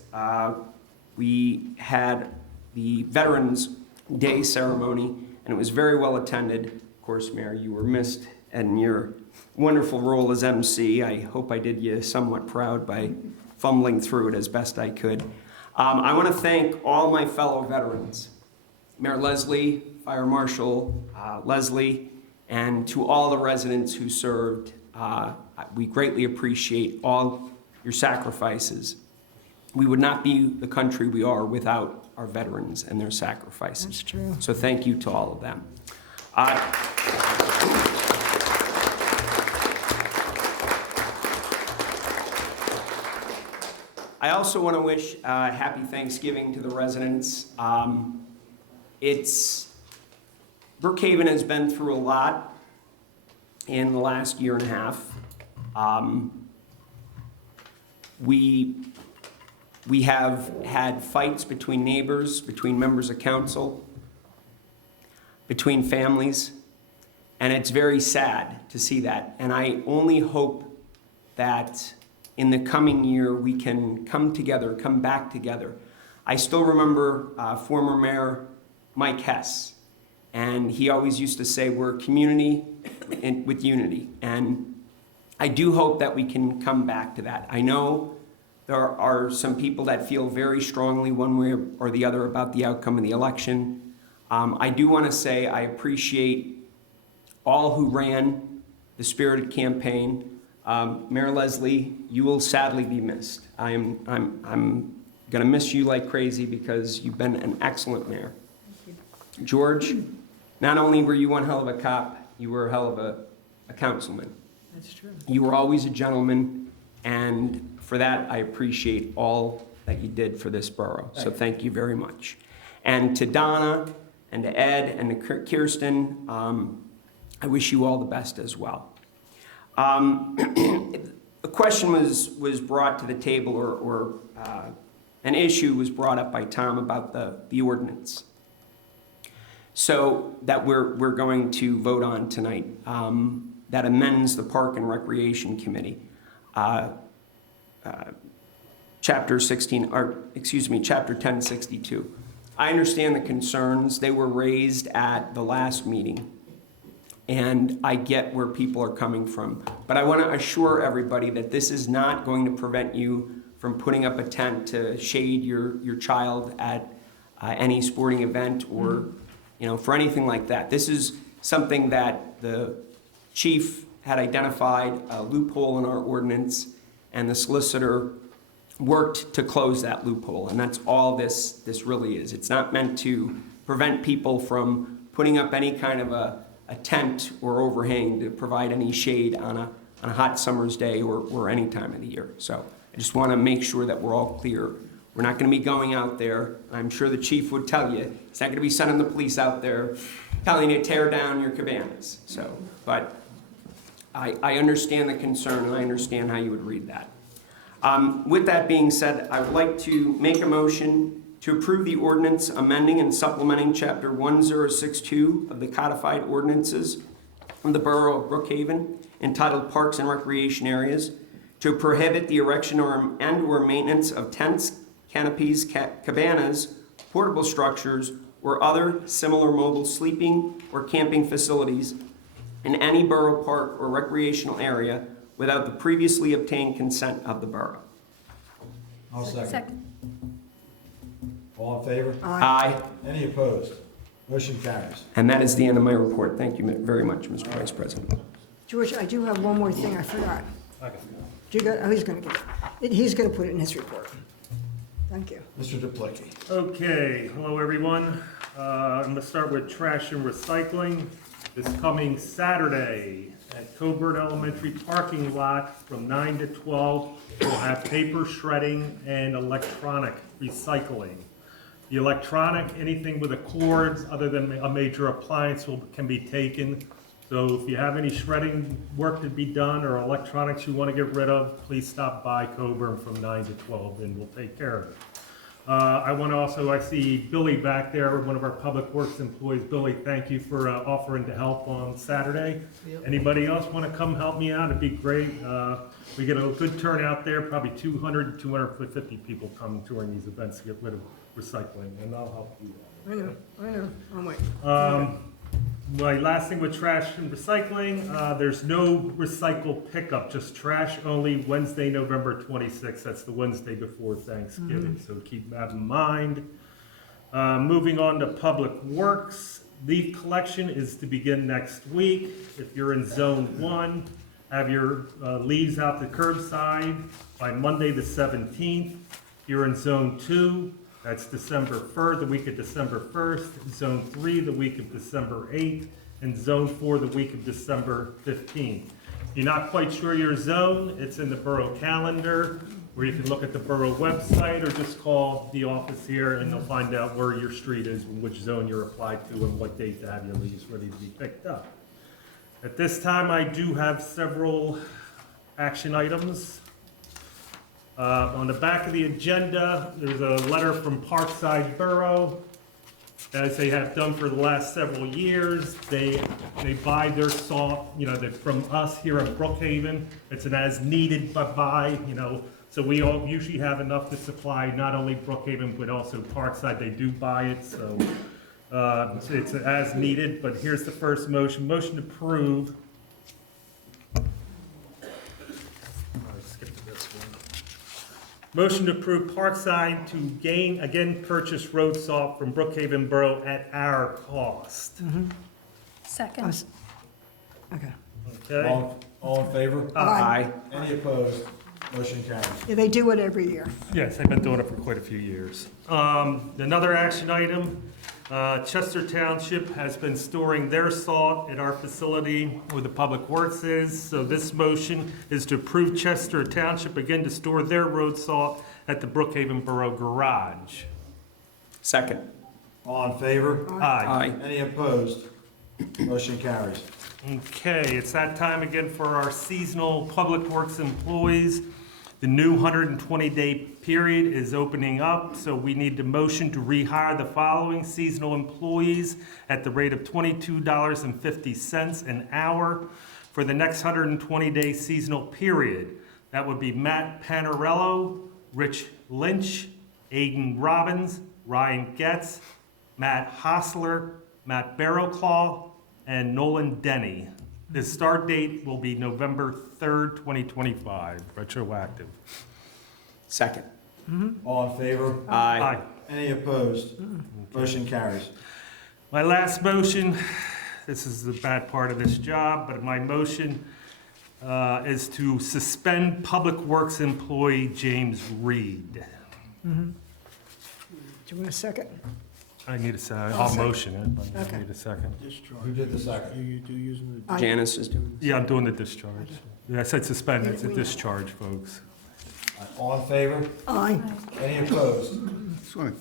we had the Veterans Day ceremony, and it was very well attended. Of course, Mayor, you were missed in your wonderful role as MC. I hope I did you somewhat proud by fumbling through it as best I could. I want to thank all my fellow veterans, Mayor Leslie, Fire Marshal Leslie, and to all the residents who served. We greatly appreciate all your sacrifices. We would not be the country we are without our veterans and their sacrifices. That's true. So thank you to all of them. I also want to wish happy Thanksgiving to the residents. Brookhaven has been through a lot in the last year and a half. We have had fights between neighbors, between members of council, between families, and it's very sad to see that. And I only hope that in the coming year we can come together, come back together. I still remember former Mayor Mike Hess, and he always used to say, we're a community with unity. And I do hope that we can come back to that. I know there are some people that feel very strongly one way or the other about the outcome of the election. I do want to say I appreciate all who ran the spirited campaign. Mayor Leslie, you will sadly be missed. I'm going to miss you like crazy because you've been an excellent mayor. George, not only were you one hell of a cop, you were a hell of a councilman. That's true. You were always a gentleman, and for that, I appreciate all that you did for this borough. So thank you very much. And to Donna, and to Ed, and to Kirsten, I wish you all the best as well. A question was brought to the table, or an issue was brought up by Tom about the ordinance. So that we're going to vote on tonight, that amends the Park and Recreation Committee. Chapter 1062. I understand the concerns. They were raised at the last meeting, and I get where people are coming from. But I want to assure everybody that this is not going to prevent you from putting up a tent to shade your child at any sporting event or for anything like that. This is something that the chief had identified a loophole in our ordinance, and the solicitor worked to close that loophole, and that's all this really is. It's not meant to prevent people from putting up any kind of a a tent or overhang to provide any shade on a hot summer's day or any time of the year. So I just want to make sure that we're all clear. We're not going to be going out there. I'm sure the chief would tell you, he's not going to be sending the police out there telling you to tear down your cabanas. So, but I understand the concern, and I understand how you would read that. With that being said, I would like to make a motion to approve the ordinance amending and supplementing Chapter 1062 of the codified ordinances of the Borough of Brookhaven entitled Parks and Recreation Areas to prohibit the erection and/or maintenance of tents, canopies, cabanas, portable structures, or other similar mobile sleeping or camping facilities in any borough park or recreational area without the previously obtained consent of the borough. I'll second. Second. All in favor? Aye. Any opposed? Motion carries. And that is the end of my report. Thank you very much, Mr. Vice President. George, I do have one more thing I forgot. Do you got, oh, he's going to get it. He's going to put it in his report. Thank you. Mr. Duplicki. Okay, hello, everyone. I'm going to start with trash and recycling. This coming Saturday at Coburn Elementary parking lot from 9 to 12, we'll have paper shredding and electronic recycling. The electronic, anything with a cord other than a major appliance can be taken. So if you have any shredding work to be done or electronics you want to get rid of, please stop by Coburn from 9 to 12 and we'll take care of it. I see Billy back there, one of our Public Works employees. Billy, thank you for offering to help on Saturday. Yep. Anybody else want to come help me out? It'd be great. We get a good turnout there, probably 200 to 250 people come during these events to get rid of recycling, and I'll help you. I know. I'll wait. My last thing with trash and recycling, there's no recycle pickup, just trash only Wednesday, November 26th. That's the Wednesday before Thanksgiving, so keep that in mind. Moving on to Public Works, leaf collection is to begin next week. If you're in Zone 1, have your leaves out the curbside by Monday the 17th. If you're in Zone 2, that's December 1st, the week of December 1st, Zone 3, the week of December 8th, and Zone 4, the week of December 15th. If you're not quite sure your zone, it's in the borough calendar, or you can look at the borough website, or just call the office here, and they'll find out where your street is, and which zone you're applied to, and what date to have your leaves ready to be picked up. At this time, I do have several action items. On the back of the agenda, there's a letter from Parkside Borough, as they have done for the last several years. They buy their salt, from us here in Brookhaven. It's an as-needed buy, so we all usually have enough to supply not only Brookhaven, but also Parkside. They do buy it, so it's as needed. But here's the first motion. Motion to approve. Motion to approve Parkside to again purchase road salt from Brookhaven Borough at our cost. Second. Okay. Okay? All in favor? Aye. Any opposed? Motion carries. Yeah, they do it every year. Yes, they've been doing it for quite a few years. Another action item, Chester Township has been storing their salt at our facility where the Public Works is. So this motion is to approve Chester Township again to store their road salt at the Brookhaven Borough Garage. Second. All in favor? Aye. Any opposed? Motion carries. Okay, it's that time again for our seasonal Public Works employees. The new 120-day period is opening up, so we need the motion to rehire the following seasonal employees at the rate of $22.50 an hour for the next 120-day seasonal period. That would be Matt Panarello, Rich Lynch, Aiden Robbins, Ryan Getz, Matt Hostler, Matt Barrowclaw, and Nolan Denny. The start date will be November 3rd, 2025, retroactive. Second. All in favor? Aye. Any opposed? Motion carries. My last motion, this is the bad part of this job, but my motion is to suspend Public Works employee James Reed. Do you want a second? I need a second. I'll motion it, but I Okay. need a second. Who did the second? Janice is doing this. Yeah, I'm doing the discharge. Yeah, I said suspend, it's a discharge, folks. All in favor? Aye. Any opposed? Just want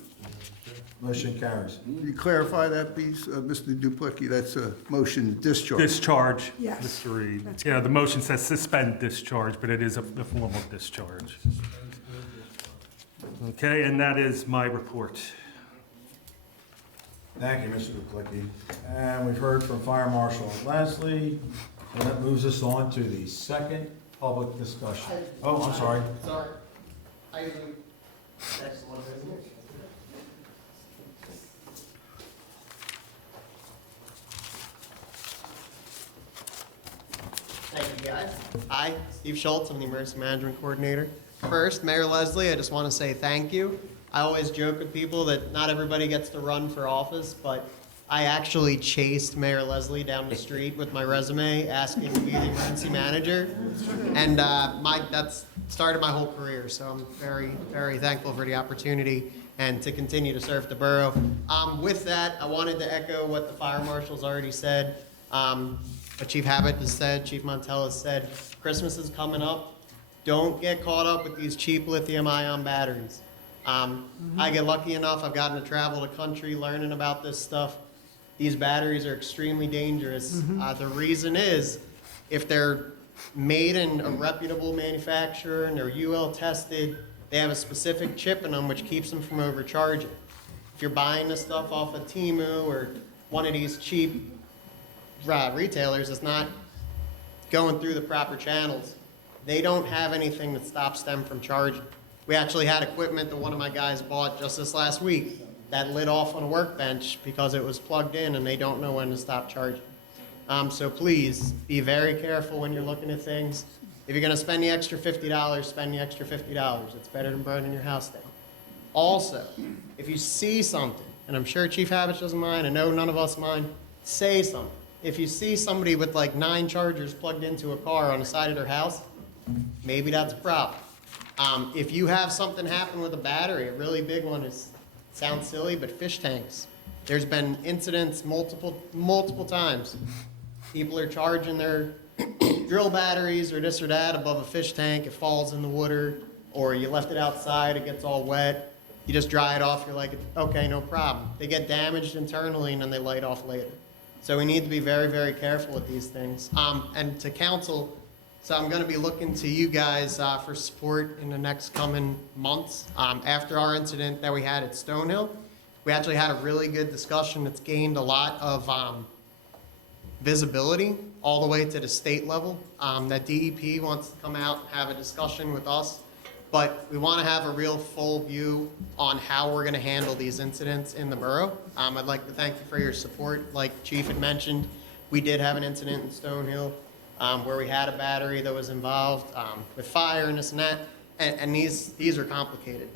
Motion carries. to clarify that, please, Mr. Duplicki, that's a motion discharge. Discharge, Yes. Mr. Reed. That's Yeah, the motion says suspend discharge, but it is a formal discharge. Okay, and that is my report. Thank you, Mr. Duplicki. And we've heard from Fire Marshal Leslie, so that moves us on to the second public discussion. Oh, I'm sorry. Sorry. That's one of those. Thank you, guys. Hi, Steve Schultz, I'm the Emergency Management Coordinator. First, Mayor Leslie, I just want to say thank you. I always joke with people that not everybody gets to run for office, but I actually chased Mayor Leslie down the street with my resume asking to be the emergency manager. And that's started my whole career, so I'm very, very thankful for the opportunity and to continue to serve the borough. With that, I wanted to echo what the fire marshal's already said. What Chief Habit has said, Chief Montel has said, Christmas is coming up. Don't get caught up with these cheap lithium-ion batteries. I get lucky enough, I've gotten to travel the country learning about this stuff. These batteries are extremely dangerous. The reason is, if they're made in a reputable manufacturer and they're UL tested, they have a specific chip in them which keeps them from overcharging. If you're buying this stuff off of Temu or one of these cheap retailers that's not going through the proper channels, they don't have anything that stops them from charging. We actually had equipment that one of my guys bought just this last week that lit off on a workbench because it was plugged in and they don't know when to stop charging. So please be very careful when you're looking at things. If you're going to spend the extra $50, spend the extra $50. It's better than burning your house down. Also, if you see something, and I'm sure Chief Habich doesn't mind, I know none of us mind, say something. If you see somebody with like 9 chargers plugged into a car on the side of their house, maybe that's a problem. If you have something happen with a battery, a really big one sounds silly, but fish tanks. There's been incidents multiple times. People are charging their drill batteries or this or that above a fish tank, it falls in the water, or you left it outside, it gets all wet. You just dry it off, you're like, okay, no problem. They get damaged internally and then they light off later. So we need to be very, very careful with these things. And to council, so I'm going to be looking to you guys for support in the next coming months. After our incident that we had at Stonehill, we actually had a really good discussion that's gained a lot of visibility all the way to the state level. That DEP wants to come out and have a discussion with us, but we want to have a real full view on how we're going to handle these incidents in the borough. I'd like to thank you for your support. Like Chief had mentioned, we did have an incident in Stonehill where we had a battery that was involved with fire and this and that, and these are complicated.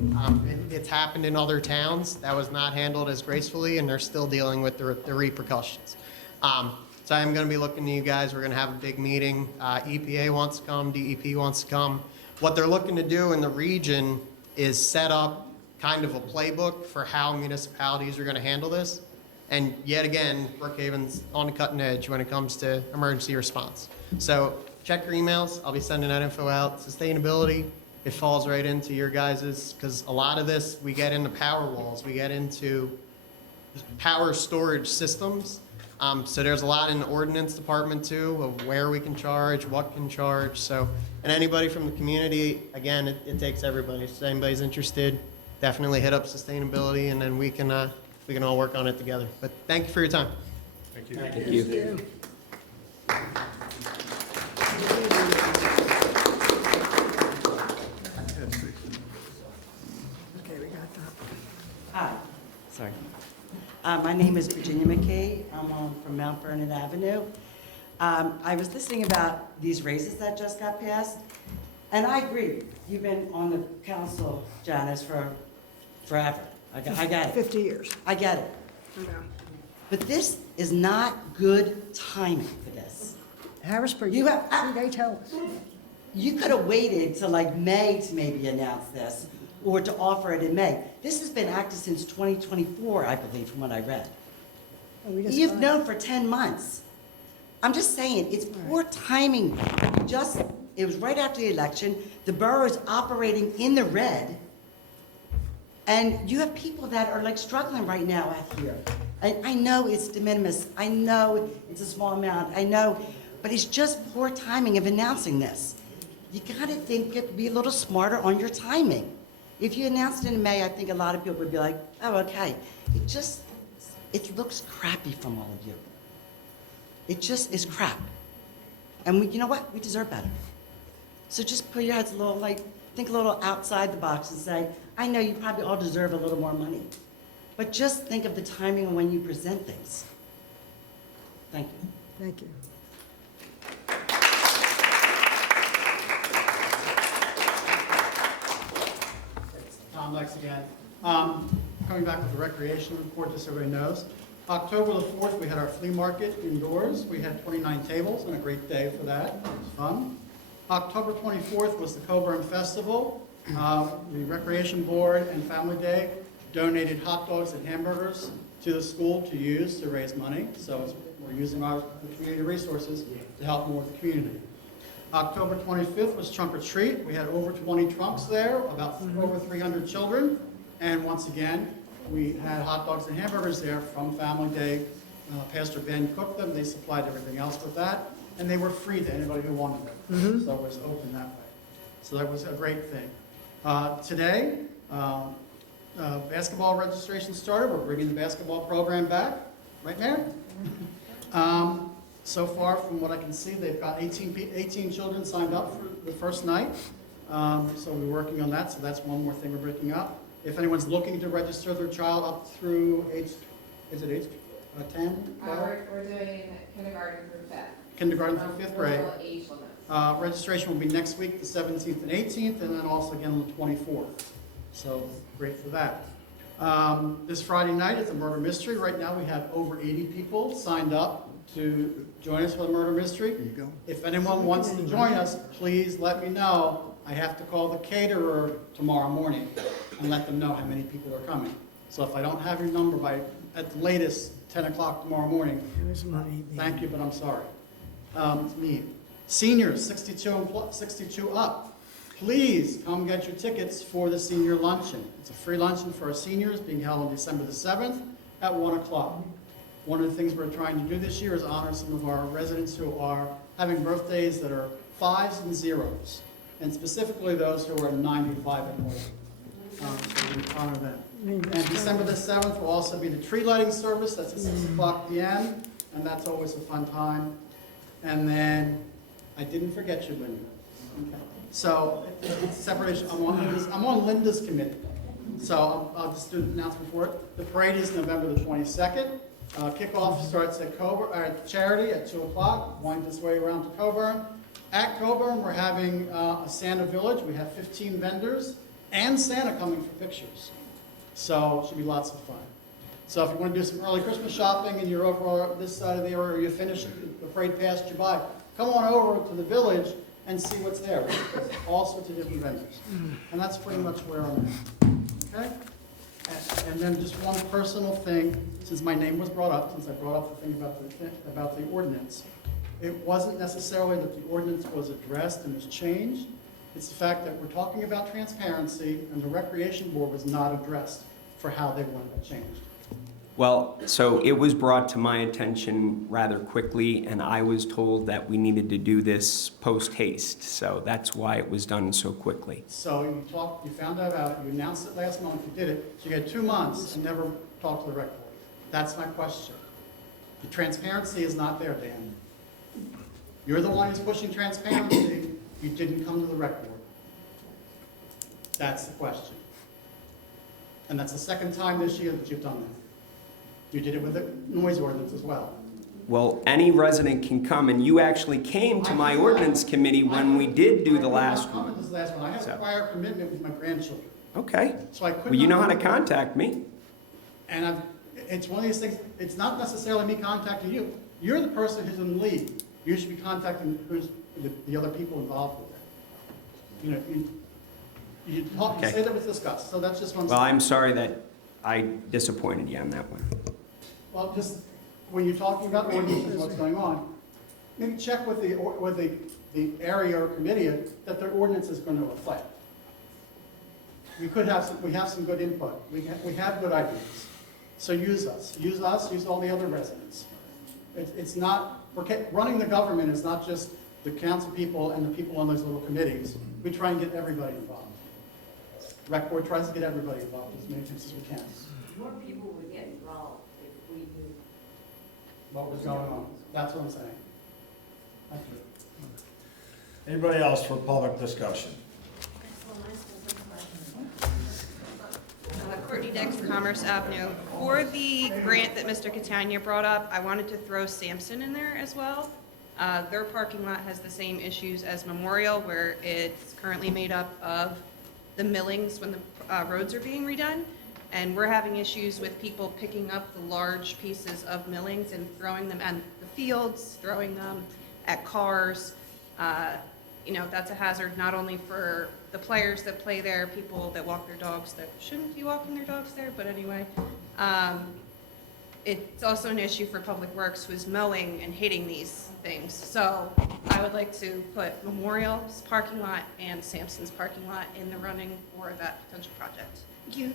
It's happened in other towns that was not handled as gracefully, and they're still dealing with the repercussions. So I'm going to be looking to you guys. We're going to have a big meeting. EPA wants to come, DEP wants to come. What they're looking to do in the region is set up kind of a playbook for how municipalities are going to handle this. And yet again, Brookhaven's on the cutting edge when it comes to emergency response. So check your emails. I'll be sending that info out. Sustainability, it falls right into your guys's, because a lot of this, we get into power walls. We get into power storage systems. So there's a lot in the ordinance department too of where we can charge, what can charge. So, and anybody from the community, again, it takes everybody. So if anybody's interested, definitely hit up sustainability, and then we can all work on it together. But thank you for your time. Thank you. Thank you. Okay, we got that. Hi, sorry. My name is Virginia McKay. I'm from Mount Vernon Avenue. I was listening about these raises that just got passed, and I agree. You've been on the council, Janice, for forever. I get it. 50 years. I get it. I know. But this is not good timing for this. Harrisburg, You have- see, they tell us. You could have waited till like May to maybe announce this, or to offer it in May. This has been active since 2024, I believe, from what I read. You've known for 10 months. I'm just saying, it's poor timing. It was right after the election. The borough is operating in the red. And you have people that are like struggling right now out here. I know it's de minimis. I know it's a small amount. I know, but it's just poor timing of announcing this. You gotta be a little smarter on your timing. If you announced it in May, I think a lot of people would be like, oh, okay. It looks crappy from all of you. It just is crap. And you know what? We deserve better. So just put your heads think a little outside the box and say, I know you probably all deserve a little more money, but just think of the timing and when you present things. Thank you. Thank you. Tom Lex again. Coming back with the recreation report, just so everybody knows. October the 4th, we had our flea market indoors. We had 29 tables and a great day for that. It was fun. October 24th was the Coburn Festival. The Recreation Board and Family Day donated hot dogs and hamburgers to the school to use to raise money. So we're using our community resources to help more of the community. October 25th was Trunk or Treat. We had over 20 trunks there, about over 300 children. And once again, we had hot dogs and hamburgers there from Family Day. Pastor Ben cooked them. They supplied everything else with that. And they were free to anybody who wanted them. So it was open that way. So that was a great thing. Today, basketball registration started. We're bringing the basketball program back. Right, Mayor? So far, from what I can see, they've got 18 children signed up for the first night. So we're working on that. So that's one more thing we're breaking up. If anyone's looking to register their child up through age 10? We're doing kindergarten through 5th. Kindergarten through 5th grade. No age limits. Registration will be next week, the 17th and 18th, and then also again on the 24th. So great for that. This Friday night is a murder mystery. Right now we have over 80 people signed up to join us for the murder mystery. There you go. If anyone wants to join us, please let me know. I have to call the caterer tomorrow morning and let them know how many people are coming. So if I don't have your number by, at the latest, 10 o'clock tomorrow morning, thank you, but I'm sorry. It's me. Seniors, 62 up. Please come get your tickets for the senior luncheon. It's a free luncheon for our seniors being held on December the 7th at 1 o'clock. One of the things we're trying to do this year is honor some of our residents who are having birthdays that are 5s and 0s, and specifically those who are 95 and older. So we honor them. And December the 7th will also be the tree lighting service. That's at 6 o'clock p.m., and that's always a fun time. And then, I didn't forget you, Linda. Okay. So, it's separation. I'm on Linda's committee. So, I'll just do the announcement for it. The parade is November the 22nd. Kickoff starts at Charity at 2 o'clock. Winds its way around to Coburn. At Coburn, we're having a Santa Village. We have 15 vendors and Santa coming for pictures. So, it should be lots of fun. So if you want to do some early Christmas shopping and you're over this side of the area, or you finished, the parade passed you by, come on over to the village and see what's there. There's all sorts of different vendors. And that's pretty much where I'm at. Okay? And then just one personal thing, since my name was brought up, since I brought up the thing about the ordinance. It wasn't necessarily that the ordinance was addressed and was changed. It's the fact that we're talking about transparency, and the Recreation Board was not addressed for how they wanted it changed. Well, so it was brought to my attention rather quickly, and I was told that we needed to do this post haste. So that's why it was done so quickly. So you found out about it, you announced it last month, you did it, so you had 2 months and never talked to the rec board. That's my question. The transparency is not there, Dan. You're the one who's pushing transparency, you didn't come to the rec board. That's the question. And that's the second time this year that you've done that. You did it with the noise ordinance as well. Well, any resident can come, and you actually came to my ordinance committee when we did do the last one. I had a prior commitment with my grandchildren. Okay. So I couldn't. Well, you know how to contact me. And it's one of these things, it's not necessarily me contacting you. You're the person who's in the lead. You should be contacting the other people involved with that. You Okay. say that was discussed, so that's just one. Well, I'm sorry that I disappointed you on that one. Well, just, when you're talking about ordinances, what's going on, maybe check with the area or committee that their ordinance is going to reflect. We have some good input, we have good ideas. So use us, use all the other residents. It's not, running the government is not just the council people and the people on those little committees. We try and get everybody involved. Rec board tries to get everybody involved as many times as we can. More people would get involved if we knew. What was going on, that's what I'm saying. Thank you. Anybody else for public discussion? Courtney Dix, Commerce Avenue. For the grant that Mr. Catania brought up, I wanted to throw Sampson in there as well. Their parking lot has the same issues as Memorial, where it's currently made up of the millings when the roads are being redone. And we're having issues with people picking up the large pieces of millings and throwing them at the fields, throwing them at cars. You know, that's a hazard not only for the players that play there, people that walk their dogs that shouldn't be walking their dogs there, but anyway. It's also an issue for Public Works, who's mowing and hitting these things. So I would like to put Memorial's parking lot and Sampson's parking lot in the running for that potential project. Thank you.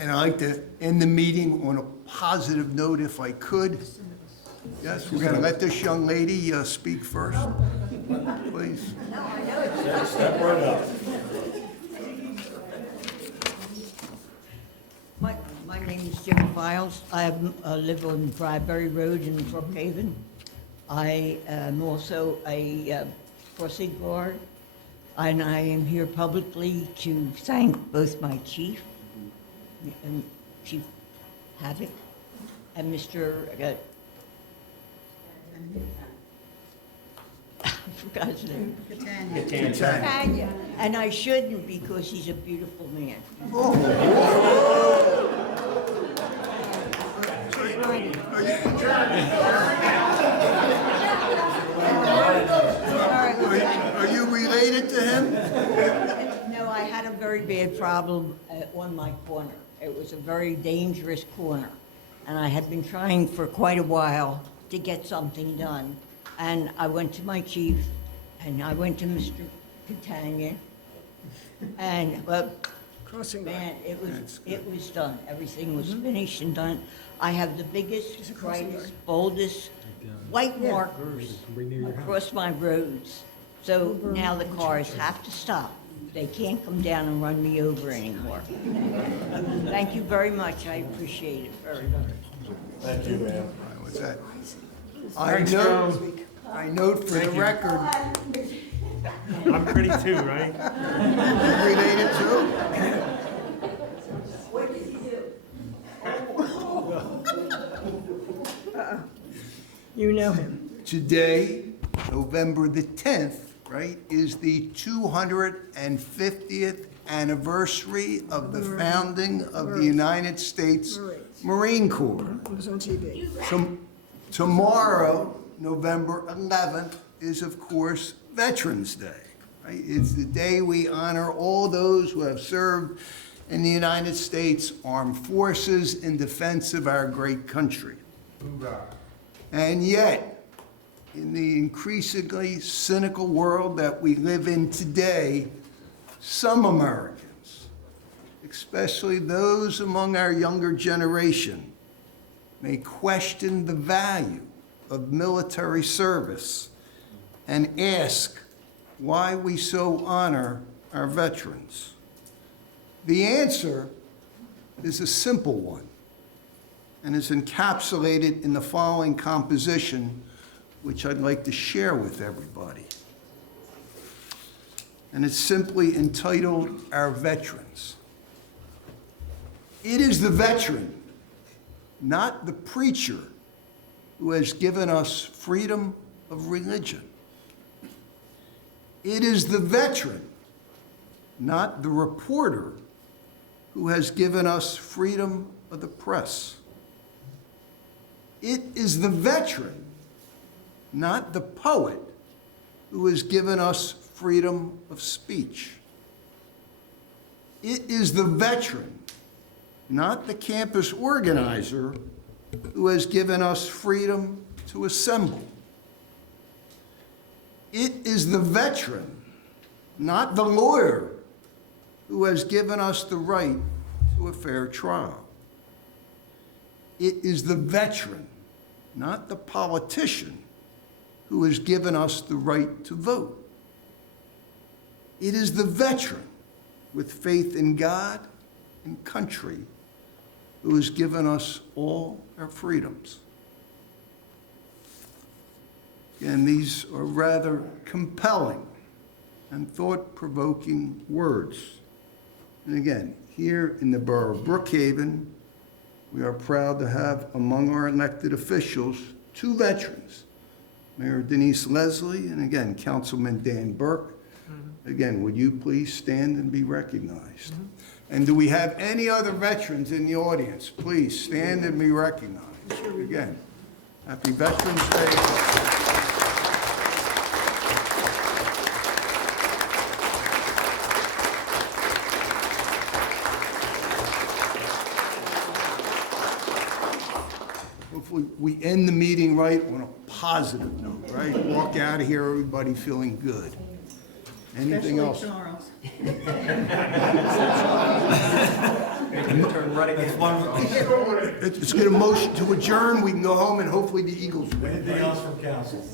And I'd like to end the meeting on a positive note if I could. Yes, we're going to let this young lady speak first, please. Step right up. My name is Jim Files. I live on Bryberry Road in Brookhaven. I am also a crossing guard, and I am here publicly to thank both my chief, Chief Havoc, and Mr. I forgot his name. Catania. And I shouldn't, because he's a beautiful man. Are you related to him? No, I had a very bad problem on my corner. It was a very dangerous corner, and I had been trying for quite a while to get something done. And I went to my chief, and I went to Mr. Catania, and, man, it was done. Everything was finished and done. I have the biggest, brightest, boldest white markers across my roads. So now the cars have to stop. They can't come down and run me over anymore. Thank you very much. I appreciate it very much. Thank you, ma'am. What's that? Thanks, I note for the record, I'm pretty too, right? you related to? What did he do? You know him. Today, November the 10th, right, is the 250th anniversary of the founding of the United States Marine Corps. It was on TV. Tomorrow, November 11th, is of course Veterans Day. Right? It's the day we honor all those who have served in the United States Armed Forces in defense of our great country. And yet, in the increasingly cynical world that we live in today, some Americans, especially those among our younger generation, may question the value of military service and ask why we so honor our veterans. The answer is a simple one and is encapsulated in the following composition, which I'd like to share with everybody. And it's simply entitled, Our Veterans. It is the veteran, not the preacher, who has given us freedom of religion. It is the veteran, not the reporter, who has given us freedom of the press. It is the veteran, not the poet, who has given us freedom of speech. It is the veteran, not the campus organizer, who has given us freedom to assemble. It is the veteran, not the lawyer, who has given us the right to a fair trial. It is the veteran, not the politician, who has given us the right to vote. It is the veteran with faith in God and country who has given us all our freedoms. Again, these are rather compelling and thought-provoking words. And again, here in the Borough of Brookhaven, we are proud to have among our elected officials 2 veterans, Mayor Denise Leslie and again, Councilman Dan Burke. Again, would you please stand and be recognized? And do we have any other veterans in the audience? Please stand and be recognized. Again, happy Veterans Day. Hopefully, we end the meeting right on a positive note, right? Walk out of here, everybody feeling good. Anything else? Let's get a motion to adjourn. We can go home and hopefully the Eagles win. Anything else from council?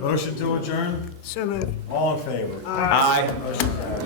Motion to adjourn? So moved. All in favor? Aye. Motion carries.